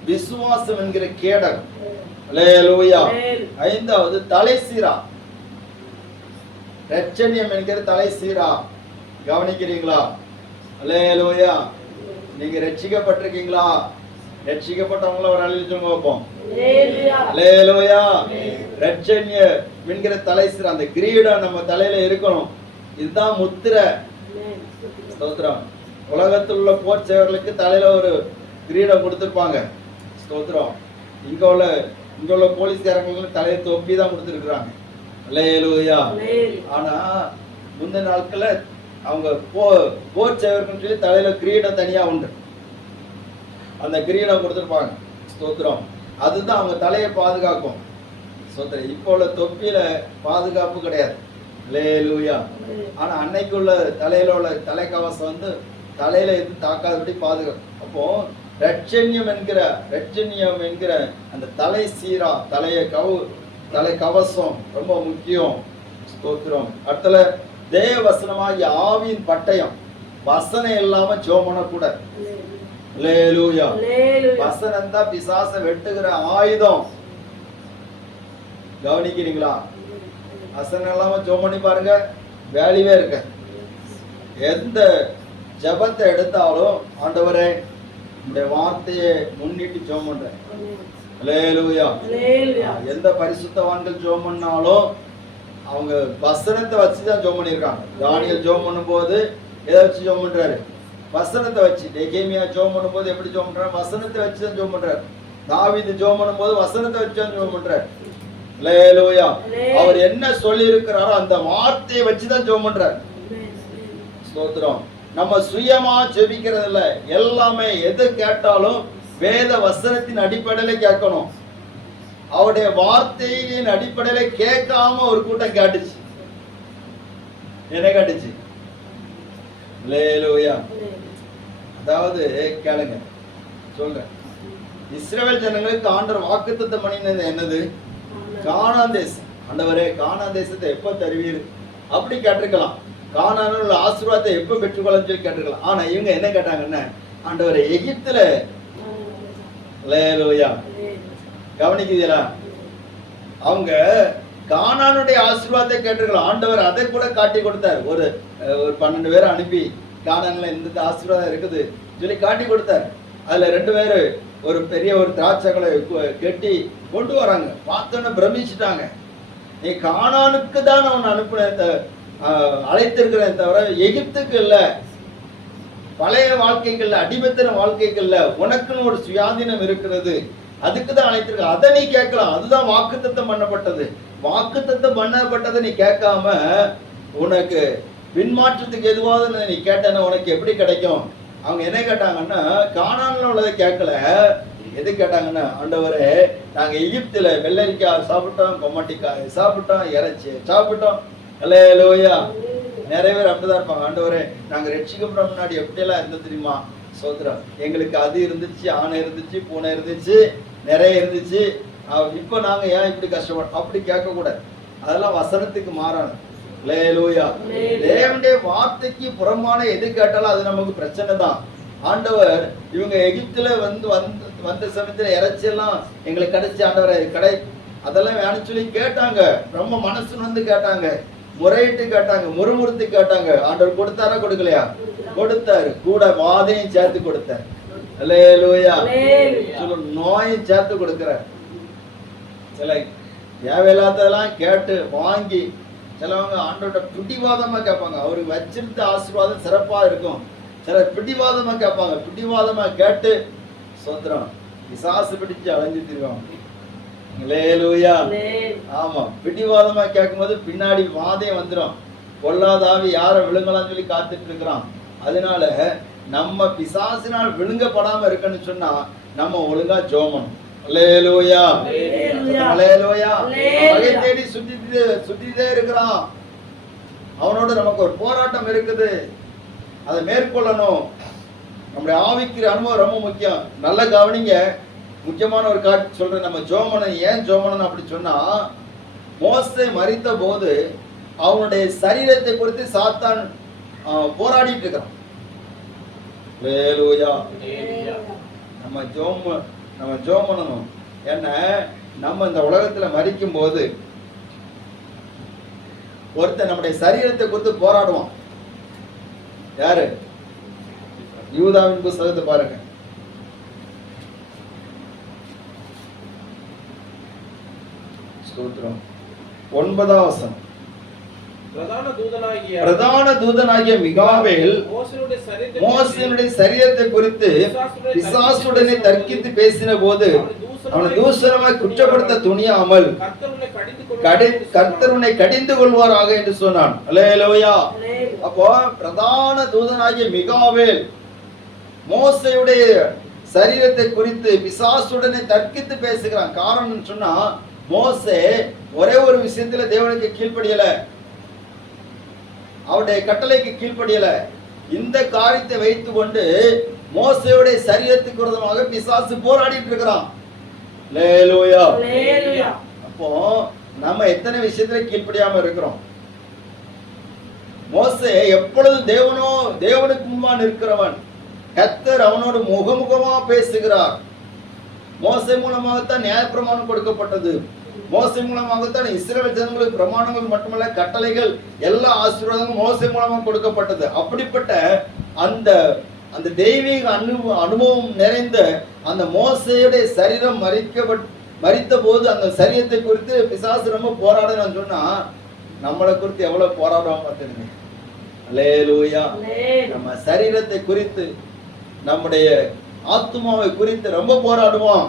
விசுவாசம் என்கிற கேடகம். அல்லேலூயா. ஐந்தாவது தலை சீரா, ரட்சணியம் என்கிற தலை சீரா. கவனிக்கிறீங்களா? அல்லேலூயா. நீங்க ரட்சிக்கப்பட்டிருக்கீங்களா? ரட்சிக்கப்பட்டவங்கள ஒரு அழிவு சொல்லுங்க வைப்போம். அல்லேலூயா. ரட்சணிய என்கிற தலை சீரா, அந்த கிரீடம் நம்ம தலையில இருக்கணும். இதுதான் முத்திரை. ஸ்தோத்திரம். உலகத்தில் உள்ள போர் சேவர்களுக்கு தலையில ஒரு கிரீடம் கொடுத்திருப்பாங்க. ஸ்தோத்திரம். இங்க உள்ள போலீஸ்காரங்களுக்கு தலையை தொப்பி தான் கொடுத்துருக்குறாங்க. அல்லேலூயா. ஆனா முந்தின நாட்கள்ல அவங்க போர் சேவர்கள் சொல்லி தலையில கிரீடம் தனியா உண்டு. அந்த கிரீடம் கொடுத்துருப்பாங்க. ஸ்தோத்திரம். அதுதான் அவங்க தலையை பாதுகாக்கும். ஸ்தோத்திரம். இப்போ உள்ள தொப்பியில பாதுகாப்பு கிடையாது. அல்லேலூயா. ஆனா அன்னைக்கு உள்ள தலையில உள்ள தலைக்கவசம் தலையில எதுவும் தாக்காதபடி பாதுகாக்கும். அப்போ ரட்சணியம் என்கிற அந்த தலை சீரா, தலை கவசம் ரொம்ப முக்கியம். ஸ்தோத்திரம். அடுத்தல தேவ வசனமாகிய ஆவியின் பட்டயம். வசனம் இல்லாம ஜெபம் பண்ணக்கூடாது. அல்லேலூயா. வசனம் தான் பிசாசை வெட்டுகிற ஆயுதம். கவனிக்கிறீங்களா? வசனம் இல்லாம ஜெபம் பண்ணி பாருங்க, வேலையே இருக்க. எந்த ஜெபத்தை எடுத்தாலும் ஆண்டவரே உடைய வார்த்தையை முன்னிட்டு ஜெபம் பண்றேன். அல்லேலூயா. எந்த பரிசுத்தவான்கள் ஜெபம் பண்ணாலும் அவங்க வசனத்தை வச்சுதான் ஜெபம் பண்ணியிருக்காங்க. தானியேல் ஜெபம் பண்ணும்போது எதை வச்சு ஜெபம் பண்றாரு? வசனத்தை வச்சு. நெகேமியா ஜெபம் பண்ணும்போது எப்படி ஜெபம் பண்றாரு? வசனத்தை வச்சு தான் ஜெபம் பண்றாரு. தாவீது ஜெபம் பண்ணும்போது வசனத்தை வச்சு தான் ஜெபம் பண்றாரு. அல்லேலூயா. அவர் என்ன சொல்லி இருக்கிறாரோ அந்த வார்த்தையை வச்சுதான் ஜெபம் பண்றாரு. ஸ்தோத்திரம். நம்ம சுயமா ஜெபிக்கிறது இல்ல. எல்லாமே எது கேட்டாலும் வேத வசனத்தின் அடிப்படையில கேட்கணும். அவருடைய வார்த்தையின் அடிப்படையில கேட்காம ஒரு கூட்டம் கேட்டுச்சு. என்ன கேட்டுச்சு? அல்லேலூயா. அதாவது கேளுங்க, சொல்றேன். இஸ்ரவேல் ஜனங்களுக்கு ஆண்டவர் வாக்குத்தத்தம் பண்ணினது என்னது? கானான் தேசம். ஆண்டவரே கானான் தேசத்தை எப்ப தருவீர் அப்படி கேட்டிருக்கலாம். கானானில் உள்ள ஆசீர்வாதத்தை எப்ப பெற்றுக்கொள்ளன்னு சொல்லி கேட்டிருக்கலாம். ஆனா இவங்க என்ன கேட்டாங்கன்னா, ஆண்டவரே எகிப்துல. அல்லேலூயா. கவனிக்கிறீங்களா? அவங்க கானானுடைய ஆசீர்வாதத்தை கேட்டிருக்கலாம். ஆண்டவர் அதை கூட காட்டி கொடுத்தார். ஒரு 12 பேரை அனுப்பி கானான்ல இந்த ஆசீர்வாதம் இருக்குது சொல்லி காட்டி கொடுத்தார். அதுல 2 பேரு ஒரு பெரிய ஒரு திராட்சைகளை கெட்டி கொண்டு வராங்க. பார்த்தோன்னு பிரமிச்சுட்டாங்க. நீ கானானுக்கு தான் அவன் அனுப்பின அழைத்திருக்கிறேன் தவிர எகிப்துக்கு இல்ல. பழைய வாழ்க்கைகள்ல, அடிமைத்தன வாழ்க்கைகள்ல உனக்குன்னு ஒரு சுயாதீனம் இருக்கிறது. அதுக்கு தான் அழைத்திருக்க. அதை நீ கேட்கலாம். அதுதான் வாக்குத்தத்தம் பண்ணப்பட்டது. வாக்குத்தத்தம் பண்ணப்பட்டதை நீ கேட்காம உனக்கு பின்மாற்றத்துக்கு எதுவாவது நீ கேட்டேன்னா உனக்கு எப்படி கிடைக்கும்? அவங்க என்ன கேட்டாங்கன்னா, கானான்ல உள்ளதை கேட்கல. எது கேட்டாங்கன்னா, ஆண்டவரே நாங்க எகிப்துல வெள்ளரிக்காய் சாப்பிட்டோம், கொம்மட்டிக்காய் சாப்பிட்டோம், இறைச்சி சாப்பிட்டோம். அல்லேலூயா. நிறைய பேர் அப்படிதான் இருப்பாங்க. ஆண்டவரே நாங்க ரட்சிக்கப்பட முன்னாடி எப்படியெல்லாம் இருந்தது தெரியுமா? சோத்திரம். எங்களுக்கு அது இருந்துச்சு, ஆணை இருந்துச்சு, பூனை இருந்துச்சு, நிறைய இருந்துச்சு. இப்போ நாங்க ஏன் இப்படி கஷ்டப்படும்? அப்படி கேட்க கூடாது. அதெல்லாம் வசனத்துக்கு மாறான. அல்லேலூயா. தேவனுடைய வார்த்தைக்கு புறம்பான எது கேட்டாலும் அது நமக்கு பிரச்சனை தான். ஆண்டவர் இவங்க எகிப்துல வந்த சமயத்துல இறைச்சியெல்லாம் எங்களுக்கு கிடைச்சி, ஆண்டவரை கடை அதெல்லாம் வேணும்னு சொல்லி கேட்டாங்க. ரொம்ப மனசு வந்து கேட்டாங்க, முறையிட்டு கேட்டாங்க, முறுமுறுத்து கேட்டாங்க. ஆண்டவர் கொடுத்தாரா கொடுக்கலையா? கொடுத்தாரு. கூட வாதையும் சேர்த்து கொடுத்தார். அல்லேலூயா. நோயும் சேர்த்து கொடுக்கிறார். சில தேவையில்லாததெல்லாம் கேட்டு வாங்கி சிலவங்க ஆண்டோட பிடிவாதமா கேட்பாங்க. அவருக்கு வச்சிருந்த ஆசீர்வாதம் சிறப்பா இருக்கும். சிலர் பிடிவாதமா கேட்பாங்க. பிடிவாதமா கேட்டு சோத்திரம் பிசாசு பிடிச்சு அலைஞ்சு திருவாங்க. அல்லேலூயா. ஆமா, பிடிவாதமா கேட்கும்போது பின்னாடி வாதம் வந்துடும். பொல்லாதாவி யாரை விழுங்கலாம்னு சொல்லி காத்துட்டு இருக்கிறான். அதனால நம்ம பிசாசினால் விழுங்கப்படாம இருக்கன்னு சொன்னா நம்ம ஒழுங்கா ஜோமணும். அல்லேலூயா. அல்லேலூயா. வகை தேடி சுத்திட்டே இருக்கிறான். அவனோட நமக்கு ஒரு போராட்டம் இருக்குது. அதை மேற்கொள்ளணும். நம்முடைய ஆவிக்குரிய அனுபவம் ரொம்ப முக்கியம். நல்ல கவனிங்க. முக்கியமான ஒரு காட்சி சொல்றேன். நம்ம ஜோமனம் ஏன் ஜோமனம் அப்படி சொன்னா, மோசே மரித்த போது அவனுடைய சரீரத்தை குறித்து சாத்தான் போராடிட்டு இருக்கிறான். அல்லேலூயா. நம்ம ஜோமனணும். என்ன, நம்ம இந்த உலகத்துல மரிக்கும் போது ஒருத்தன் நம்முடைய சரீரத்தை குறித்து போராடுவான். யாரு? யூதாவின் புத்தகத்தை பாருங்க. ஸ்தோத்திரம். 9ஆம் வசனம். பிரதான தூதனாகிய மிகாவேல் மோசேயுடைய சரீரத்தை குறித்து பிசாசுடனே தர்க்கித்து பேசின போது அவனை தூசணமாய் குற்றப்படுத்த துணியாமல் கர்த்தர் உன்னை கடிந்து கொள்வாராக என்று சொன்னான். அல்லேலூயா. அப்போ பிரதான தூதனாகிய மிகாவேல் மோசேயுடைய சரீரத்தை குறித்து பிசாசுடனே தர்க்கித்து பேசுகிறான். காரணம் சொன்னா, மோசே ஒரே ஒரு விஷயத்துல தேவனுக்கு கீழ்ப்படியல, அவருடைய கட்டளைக்கு கீழ்ப்படியல. இந்த காரியத்தை வைத்துக் கொண்டு மோசேயுடைய சரீரத்துக்கு விரோதமாக பிசாசு போராடிட்டு இருக்கிறான். அல்லேலூயா. அப்போ நம்ம எத்தனை விஷயத்துல கீழ்ப்படியாம இருக்கிறோம்? மோசே எப்பொழுது தேவனுக்கு முன்பா நிற்கிறவன். கர்த்தர் அவனோடு முகமுகமா பேசுகிறார். மோசே மூலமாகத்தான் நியாயப்பிரமாணம் கொடுக்கப்பட்டது. மோசே மூலமாகத்தான் இஸ்ரவேல் ஜனங்களுக்கு பிரமாணங்கள் மட்டுமல்ல, கட்டளைகள், எல்லா ஆசீர்வாதங்களும் மோசே மூலமாக கொடுக்கப்பட்டது. அப்படிப்பட்ட அந்த தெய்வீக அனுபவம் நிறைந்த அந்த மோசேயுடைய சரீரம் மரித்த போது அந்த சரீரத்தை குறித்து பிசாசு ரொம்ப போராடணும்னு சொன்னா, நம்மளை குறித்து எவ்வளவு போராடுவோம் பார்த்துருங்க. அல்லேலூயா. நம்ம சரீரத்தை குறித்து, நம்முடைய ஆத்துமாவை குறித்து ரொம்ப போராடுவோம்.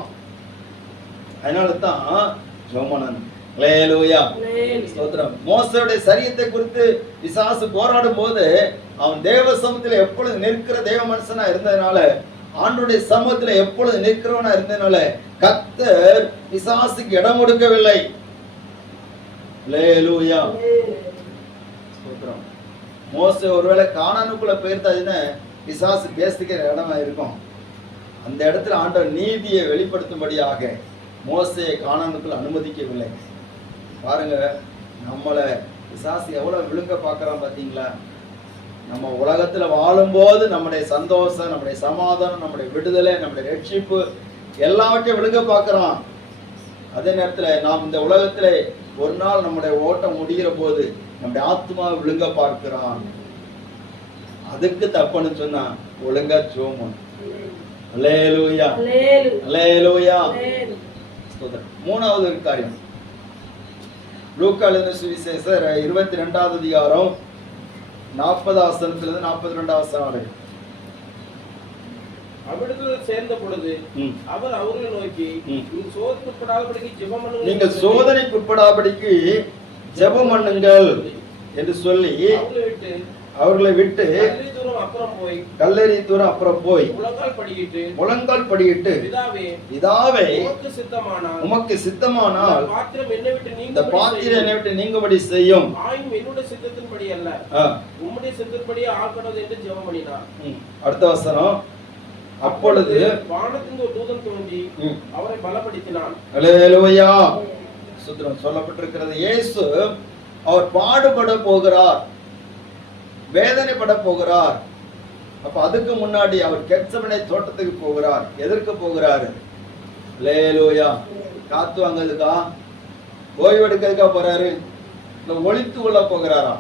அதனால தான் ஜோமனன். அல்லேலூயா. ஸ்தோத்திரம். மோசேயுடைய சரீரத்தை குறித்து பிசாசு போராடும் போது அவன் தேவ சமூகத்தில் எப்பொழுது நிற்கிற தேவ மனுஷனா இருந்ததுனால, ஆண்டவருடைய சமூகத்துல எப்பொழுது நிற்கிறவனா இருந்ததுனால கர்த்தர் பிசாசுக்கு இடம் கொடுக்கவில்லை. அல்லேலூயா. ஸ்தோத்திரம். மோசே ஒருவேளை கானானுக்குள்ள போயிருந்தாச்சுன்னா பிசாசு பேசிக்கிற இடமா இருக்கும். அந்த இடத்துல ஆண்டவர் நீதியை வெளிப்படுத்தும்படியாக மோசேயை கானானுக்குள்ள அனுமதிக்கவில்லை. பாருங்க, நம்மளை பிசாசு எவ்வளவு விழுங்க பார்க்கறான் பாத்தீங்களா? நம்ம உலகத்துல வாழும்போது நம்முடைய சந்தோஷம், நம்முடைய சமாதானம், நம்முடைய விடுதலை, நம்முடைய ரட்சிப்பு எல்லாவற்றையும் விழுங்க பார்க்கறான். அதே நேரத்துல நாம் இந்த உலகத்துல ஒரு நாள் நம்முடைய ஓட்டம் முடிகிற போது நம்முடைய ஆத்மாவை விழுங்க பார்க்கிறான். அதுக்கு தப்புன்னு சொன்னா ஒழுங்கா ஜோமன். அல்லேலூயா. அல்லேலூயா. மூணாவது ஒரு காரியம், லூக்கா எழுதின சுவிசேஷம் 22வது அதிகாரம் 40வது வசனத்திலிருந்து 42வது வசனம் வரை. அவ்விடத்தில் சேர்ந்த பொழுது ம். அவர் அவர்களை நோக்கி ம். நீங்க சோதனைக்குட்படாதபடிக்கு ஜெபம் பண்ணுங்கள் நீங்கள் என்று சொல்லி சோதனைக்குட்படாதபடிக்கு ஜெபம் பண்ணுங்கள் என்று சொல்லி அவர்களை விட்டு அவர்களை விட்டு கல்லறை தூரம் அப்புறம் போய் கல்லறி தூரம் அப்புறம் போய் முழங்கால் படியிட்டு பிதாவே பிதாவே உமக்கு சித்தமானால் உமக்கு சித்தமானால் இந்த பாத்திரம் இந்த பாத்திரம் என்னை விட்டு என்னை விட்டு நீங்கும்படி செய்யும். ஆயும் என்னுடைய சித்தத்தின்படி அல்ல ஆ, உம்முடைய சித்தத்தின்படி ஆக்கணும் என்று ஜெபம் பண்ணினார். ம். அடுத்த வசனம். அப்பொழுது வானத்திலிருந்து ஒரு தூதன் தோன்றி ம். அவரை பலப்படுத்தினான். அல்லேலூயா. சுத்திரம் சொல்லப்பட்டிருக்கிறது. இயேசு அவர் பாடுபட போகிறார், வேதனைப்பட போகிறார். அப்ப அதுக்கு முன்னாடி அவர் கெத்செமனே தோட்டத்துக்கு போகிறார். எதற்கு போகிறாரு? அல்லேலூயா. காத்து வாங்கிறதுக்கா, ஓய்வெடுக்கிறதுக்கா போறாரு? இல்ல ஒளித்து கொள்ள போகிறாரா?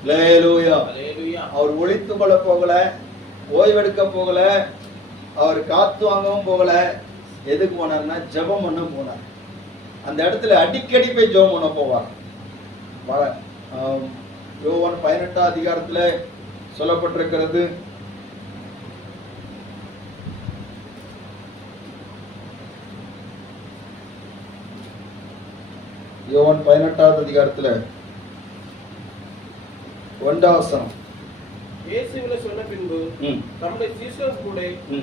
அல்லேலூயா. அல்லேலூயா. அவர் ஒளித்து கொள்ள போகல, ஓய்வெடுக்க போகல, அவர் காத்து வாங்கவும் போகல. எதுக்கு போனார்னா ஜெபம் பண்ண போனார். அந்த இடத்துல அடிக்கடி போய் ஜெபம் பண்ண போவார். யோவான் 18 அதிகாரத்துல சொல்லப்பட்டிருக்கிறது. யோவான் 18 அதிகாரத்துல 1 வசனம். இயேசுவிலே சொன்ன பின்பு ம். தம்முடைய சீஷர் கூட ம்.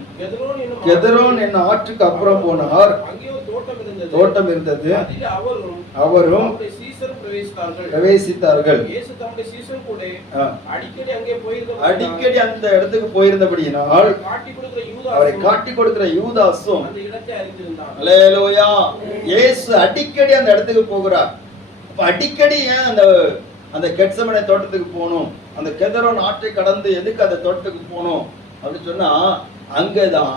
கெதரோன் என்ன ஆற்றுக்கு அப்புறம் போனார். அங்கே ஒரு தோட்டம் இருந்தது. அதில் அவரும் அவருடைய சீஷரும் பிரவேசித்தார்கள். இயேசு தம்முடைய சீஷர் கூட ஆ. அடிக்கடி அங்கே அடிக்கடி அந்த இடத்துக்கு போயிருந்தபடியினால் அவரை காட்டி கொடுக்கிற யூதாசும் அந்த இடத்தை அறிந்திருந்தான். அல்லேலூயா. இயேசு அடிக்கடி அந்த இடத்துக்கு போகிறார். அப்ப அடிக்கடி ஏன் அந்த கெத்செமனே தோட்டத்துக்கு போகணும்? அந்த கெதரோன் ஆற்றை கடந்து எதுக்கு அந்த தோட்டத்துக்கு போகணும் அப்படின்னு சொன்னா, அங்கதான்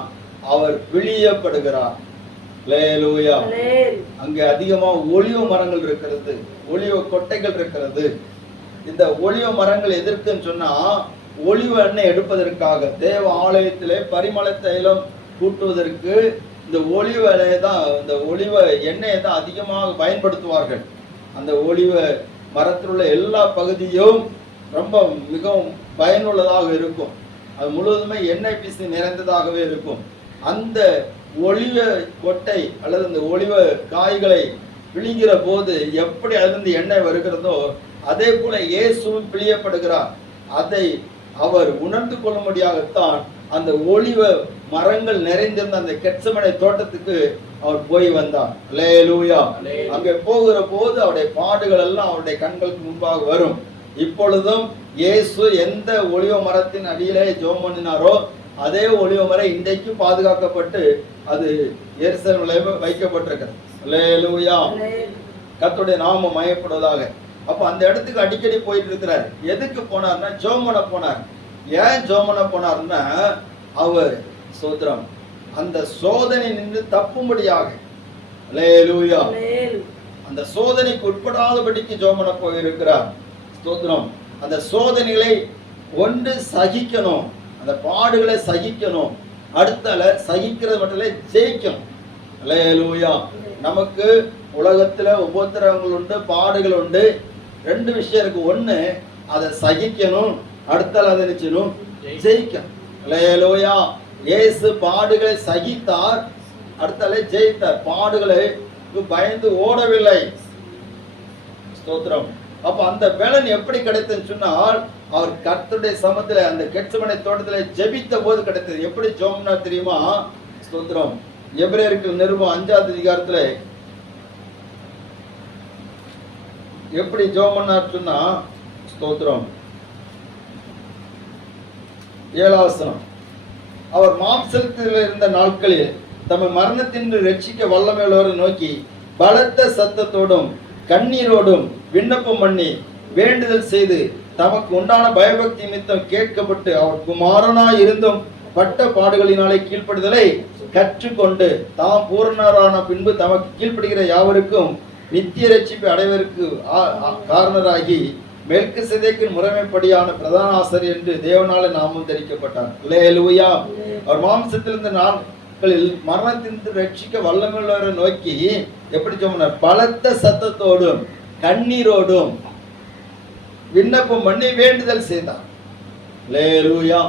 அவர் பிழியப்படுகிறார். அல்லேலூயா. அங்க அதிகமா ஒலிவ மரங்கள் இருக்கிறது, ஒலிவ கொட்டைகள் இருக்கிறது. இந்த ஒலிவ மரங்கள் எதற்குன்னு சொன்னா, ஒலிவ எண்ணெய் எடுப்பதற்காக தேவ ஆலயத்திலே பரிமள தைலம் கூட்டுவதற்கு இந்த ஒலிவ எண்ணெயை தான், இந்த ஒலிவ எண்ணெயை தான் அதிகமாக பயன்படுத்துவார்கள். அந்த ஒலிவ மரத்தில் உள்ள எல்லா பகுதியும் ரொம்ப மிகவும் பயனுள்ளதாக இருக்கும். அது முழுவதுமே எண்ணெய் பிசு நிறைந்ததாகவே இருக்கும். அந்த ஒலிவ கொட்டை அல்லது அந்த ஒலிவ காய்களை பிழிகிற போது எப்படி அதிலிருந்து எண்ணெய் வருகிறதோ அதே போல இயேசுவும் பிழியப்படுகிறார். அதை அவர் உணர்ந்து கொள்ளும்படியாகத்தான் அந்த ஒலிவ மரங்கள் நிறைந்திருந்த அந்த கெத்செமனே தோட்டத்துக்கு அவர் போய் வந்தார். அல்லேலூயா. அங்கே போகிற போது அவருடைய பாடுகள் எல்லாம் அவருடைய கண்களுக்கு முன்பாக வரும். இப்பொழுதும் இயேசு எந்த ஒலிவ மரத்தின் அடியிலே ஜெபம் பண்ணினாரோ அதே ஒலிவ மரம் இன்றைக்கு பாதுகாக்கப்பட்டு அது எருசலேமிலே வைக்கப்பட்டிருக்கிறது. அல்லேலூயா. கர்த்தருடைய நாமம் மகிமைப்படுவதாக. அப்ப அந்த இடத்துக்கு அடிக்கடி போயிட்டு இருக்கிறார். எதுக்கு போனார்னா ஜெபம் பண்ண போனார். ஏன் ஜெபம் பண்ண போனார்னா, அவர் சோத்திரம் அந்த சோதனை நின்று தப்பும்படியாக. அல்லேலூயா. அந்த சோதனைக்கு உட்படாதபடிக்கு ஜெபம் பண்ண போயிருக்கிறார். ஸ்தோத்திரம். அந்த சோதனைகளை ஒன்று சகிக்கணும், அந்த பாடுகளை சகிக்கணும், அடுத்தால சகிக்கிறது மட்டும் இல்லை ஜெயிக்கணும். அல்லேலூயா. நமக்கு உலகத்துல உபத்திரவங்கள் உண்டு, பாடுகள் உண்டு. ரெண்டு விஷயம் இருக்கு. ஒண்ணு அதை சகிக்கணும், அடுத்தால அதை நினைச்சணும் ஜெயிக்கணும். அல்லேலூயா. இயேசு பாடுகளை சகித்தார், அடுத்தால ஜெயித்தார். பாடுகளை பயந்து ஓடவில்லை. ஸ்தோத்திரம். அப்ப அந்த பலன் எப்படி கிடைத்ததுன்னு சொன்னால், அவர் கர்த்தருடைய சமத்துல அந்த கெத்செமனே தோட்டத்துல ஜெபித்த போது கிடைத்தது. எப்படி ஜெபம்னா தெரியுமா? ஸ்தோத்திரம். எபிரேயருக்கு நிருபம் 5ஆம் அதிகாரத்துல எப்படி ஜெபம் பண்ணார் சொன்னா, ஸ்தோத்திரம் 7ஆம் வசனம். அவர் மாம்சத்தில் இருந்த நாட்களில் தம்மை மரணத்தின்று ரட்சிக்க வல்லமையுள்ளவரை நோக்கி பலத்த சத்தத்தோடும் கண்ணீரோடும் விண்ணப்பம் பண்ணி வேண்டுதல் செய்து தமக்கு உண்டான பயபக்தி நிமித்தம் கேட்கப்பட்டு அவர் குமாரனாய் இருந்தும் பட்ட பாடுகளினாலே கீழ்ப்படுதலை கற்றுக்கொண்டு தாம் பூரணரான பின்பு தமக்கு கீழ்ப்படுகிற யாவருக்கும் நித்திய ரட்சிப்பை அடைவதற்கு காரணராகி மெல்கிசேதேக்கின் முறைமைப்படியான பிரதான ஆசாரியர் என்று தேவனாலே நாமும் தெரிவிக்கப்பட்டார். அல்லேலூயா. அவர் மாம்சத்தில் இருந்த நாட்களில் மரணத்திலிருந்து ரட்சிக்க வல்லமையுள்ளவரை நோக்கி எப்படி சொன்னார்? பலத்த சத்தத்தோடும் கண்ணீரோடும் விண்ணப்பம் பண்ணி வேண்டுதல் செய்தார். அல்லேலூயா.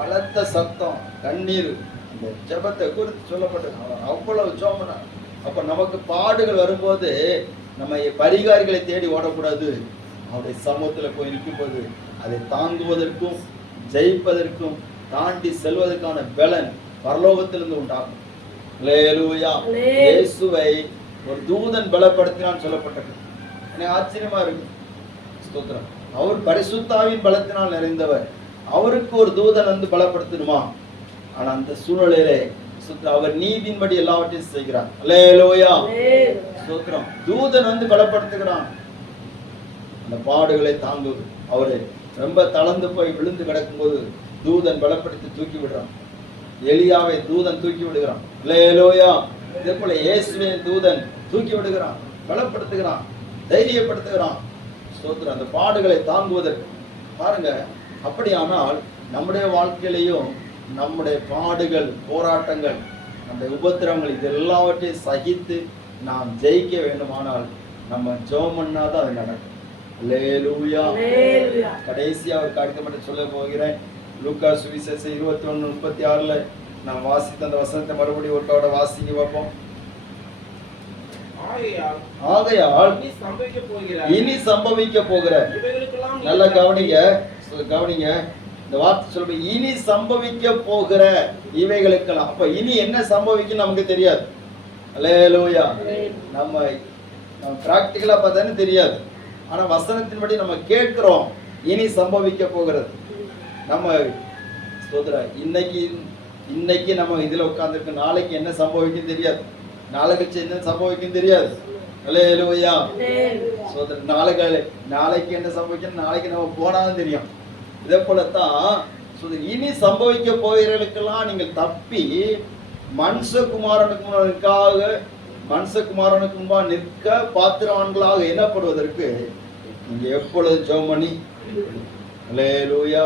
பலத்த சத்தம், கண்ணீர் அந்த ஜெபத்தை குறித்து சொல்லப்பட்டது. அவ்வளவு ஜெபம் பண்ணார். அப்ப நமக்கு பாடுகள் வரும்போது நம்ம பரிகாரிகளை தேடி ஓடக்கூடாது. அவருடைய சமூகத்துல போய் நிற்கும் போது அதை தாங்குவதற்கும் ஜெயிப்பதற்கும் தாண்டி செல்வதற்கான பலன் பரலோகத்திலிருந்து உண்டாகும். அல்லேலூயா. இயேசுவை ஒரு தூதன் பலப்படுத்தினான் சொல்லப்பட்டது. எனக்கு ஆச்சரியமா இருக்கு. ஸ்தோத்திரம். அவர் பரிசுத்தாவின் பலத்தினால் நிறைந்தவர். அவருக்கு ஒரு தூதன் வந்து பலப்படுத்தணுமா? ஆனா அந்த சூழ்நிலையிலே அவர் நீதியின்படி எல்லாவற்றையும் செய்கிறார். அல்லேலூயா. ஸ்தோத்திரம். தூதன் வந்து பலப்படுத்துகிறான். அந்த பாடுகளை தாங்குவது. அவரு ரொம்ப தளர்ந்து போய் விழுந்து கிடக்கும்போது தூதன் பலப்படுத்தி தூக்கி விடுறான். எலியாவை தூதன் தூக்கி விடுகிறான். அல்லேலூயா. இதே போல இயேசுவை தூதன் தூக்கி விடுகிறான், பலப்படுத்துகிறான், தைரியப்படுத்துகிறான். ஸ்தோத்திரம். அந்த பாடுகளை தாங்குவதற்கு பாருங்க. அப்படியானால் நம்முடைய வாழ்க்கையிலையும் நம்முடைய பாடுகள், போராட்டங்கள், நம்முடைய உபத்திரவங்கள் இது எல்லாவற்றையும் சகித்து நாம் ஜெயிக்க வேண்டுமானால் நம்ம ஜெபம் பண்ணாதான் அது நடக்கும். அல்லேலூயா. கடைசியா ஒரு காரியத்தை மட்டும் சொல்ல போகிறேன். லூக்கா சுவிசேஷம் 21:36 நான் வாசித்த அந்த வசனத்தை மறுபடியும் ஒருத்தோட வாசிக்க பார்ப்போம். ஆகையால் இனி சம்பவிக்க போகிற, நல்லா கவனிங்க இந்த வார்த்தை சொல்ல, இனி சம்பவிக்க போகிற இவைகளுக்கெல்லாம். அப்ப இனி என்ன சம்பவிக்கும் நமக்கு தெரியாது. அல்லேலூயா. நம்ம பிராக்டிகலா பார்த்தானே தெரியாது. ஆனா வசனத்தின்படி நம்ம கேட்கிறோம் இனி சம்பவிக்க போகிறது. நம்ம ஸ்தோத்திரம். இன்னைக்கு நம்ம இதுல உட்கார்ந்துருக்கு, நாளைக்கு என்ன சம்பவிக்கும் தெரியாது. நாளைக்கு என்ன சம்பவிக்கும் தெரியாது. அல்லேலூயா. ஸ்தோத்திரம். நாளைக்கு என்ன சம்பவிக்கும், நாளைக்கு நம்ம போனாலும் தெரியும். இதே போலத்தான் இனி சம்பவிக்க போகிறவர்களுக்கெல்லாம் நீங்கள் தப்பி மனுஷகுமாரனுக்கு முன்பாக நிற்க பாத்திரவான்களாக எண்ணப்படுவதற்கு நீங்க எப்பொழுது ஜெபம் பண்ணி அல்லேலூயா.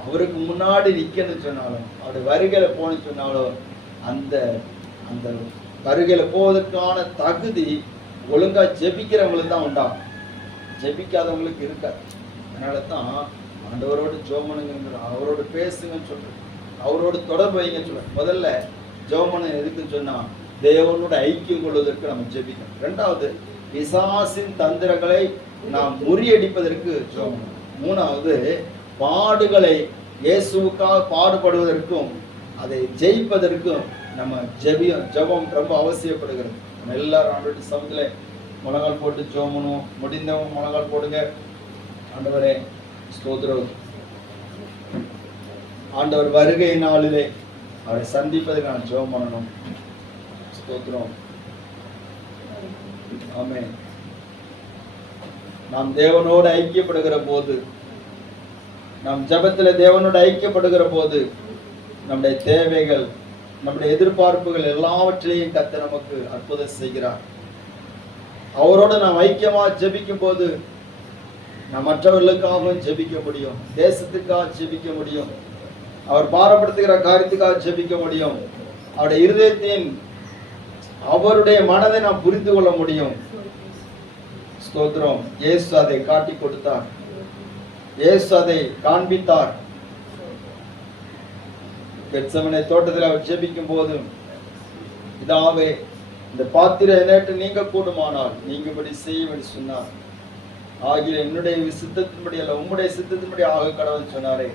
அவருக்கு முன்னாடி நிக்கணும்னு சொன்னாலும், அவருடைய வருகையில போன்னு சொன்னாலும், அந்த அந்த வருகையில போவதற்கான தகுதி ஒழுங்கா ஜெபிக்கிறவங்களுக்கு தான் உண்டாகும். ஜெபிக்காதவங்களுக்கு இருக்காது. அதனால தான் ஆண்டவரோடு ஜெபம் பண்ணுங்க, அவரோடு பேசுங்கன்னு சொல்றேன், அவரோடு தொடர்பு வைங்கன்னு சொல்றேன். முதல்ல ஜெபம் பண்ண எதுக்குன்னு சொன்னா தேவனோட ஐக்கியம் கொள்வதற்கு நம்ம ஜெபிக்கணும். இரண்டாவது, பிசாசின் தந்திரங்களை நாம் முறியடிப்பதற்கு ஜெபம் பண்ணணும். மூணாவது, பாடுகளை இயேசுவுக்காக பாடுபடுவதற்கும் அதை ஜெயிப்பதற்கும் நம்ம ஜெபம் ரொம்ப அவசியப்படுகிறது. நம்ம எல்லாரும் ஆண்டவருடைய சமூகத்துல முழங்கால் போட்டு ஜெபம் பண்ணுவோம். முடிந்தவங்க முழங்கால் போடுங்க. ஆண்டவரே ஸ்தோத்திரம். ஆண்டவர் வருகை நாளிலே அவரை சந்திப்பதற்கு நான் ஜெபம் பண்ணணும். ஸ்தோத்திரம். ஆமென். நாம் தேவனோடு ஐக்கியப்படுகிற போது, நாம் ஜெபத்துல தேவனோடு ஐக்கியப்படுகிற போது நம்முடைய தேவைகள், நம்முடைய எதிர்பார்ப்புகள் எல்லாவற்றையும் கர்த்தர் நமக்கு அற்புதம் செய்கிறார். அவரோட நாம் ஐக்கியமா ஜெபிக்கும் போது நாம் மற்றவர்களுக்காகவும் ஜெபிக்க முடியும், தேசத்துக்காக ஜெபிக்க முடியும், அவர் பாரப்படுத்துகிற காரியத்துக்காக ஜெபிக்க முடியும், அவருடைய இருதயத்தின் அவருடைய மனதை நாம் புரிந்து கொள்ள முடியும். ஸ்தோத்திரம். இயேசு அதை காட்டி கொடுத்தார், இயேசு அதை காண்பித்தார். கெத்செமனே தோட்டத்தில் அவர் ஜெபிக்கும் போது, இதாவே இந்த பாத்திரம் என்னட்டு நீங்க கூடுமானால் நீங்கபடி செய்யும்படி சொன்னார். ஆகிய என்னுடைய சித்தத்தின்படி அல்ல உம்முடைய சித்தத்தின்படி ஆக கடவுள் சொன்னாரே.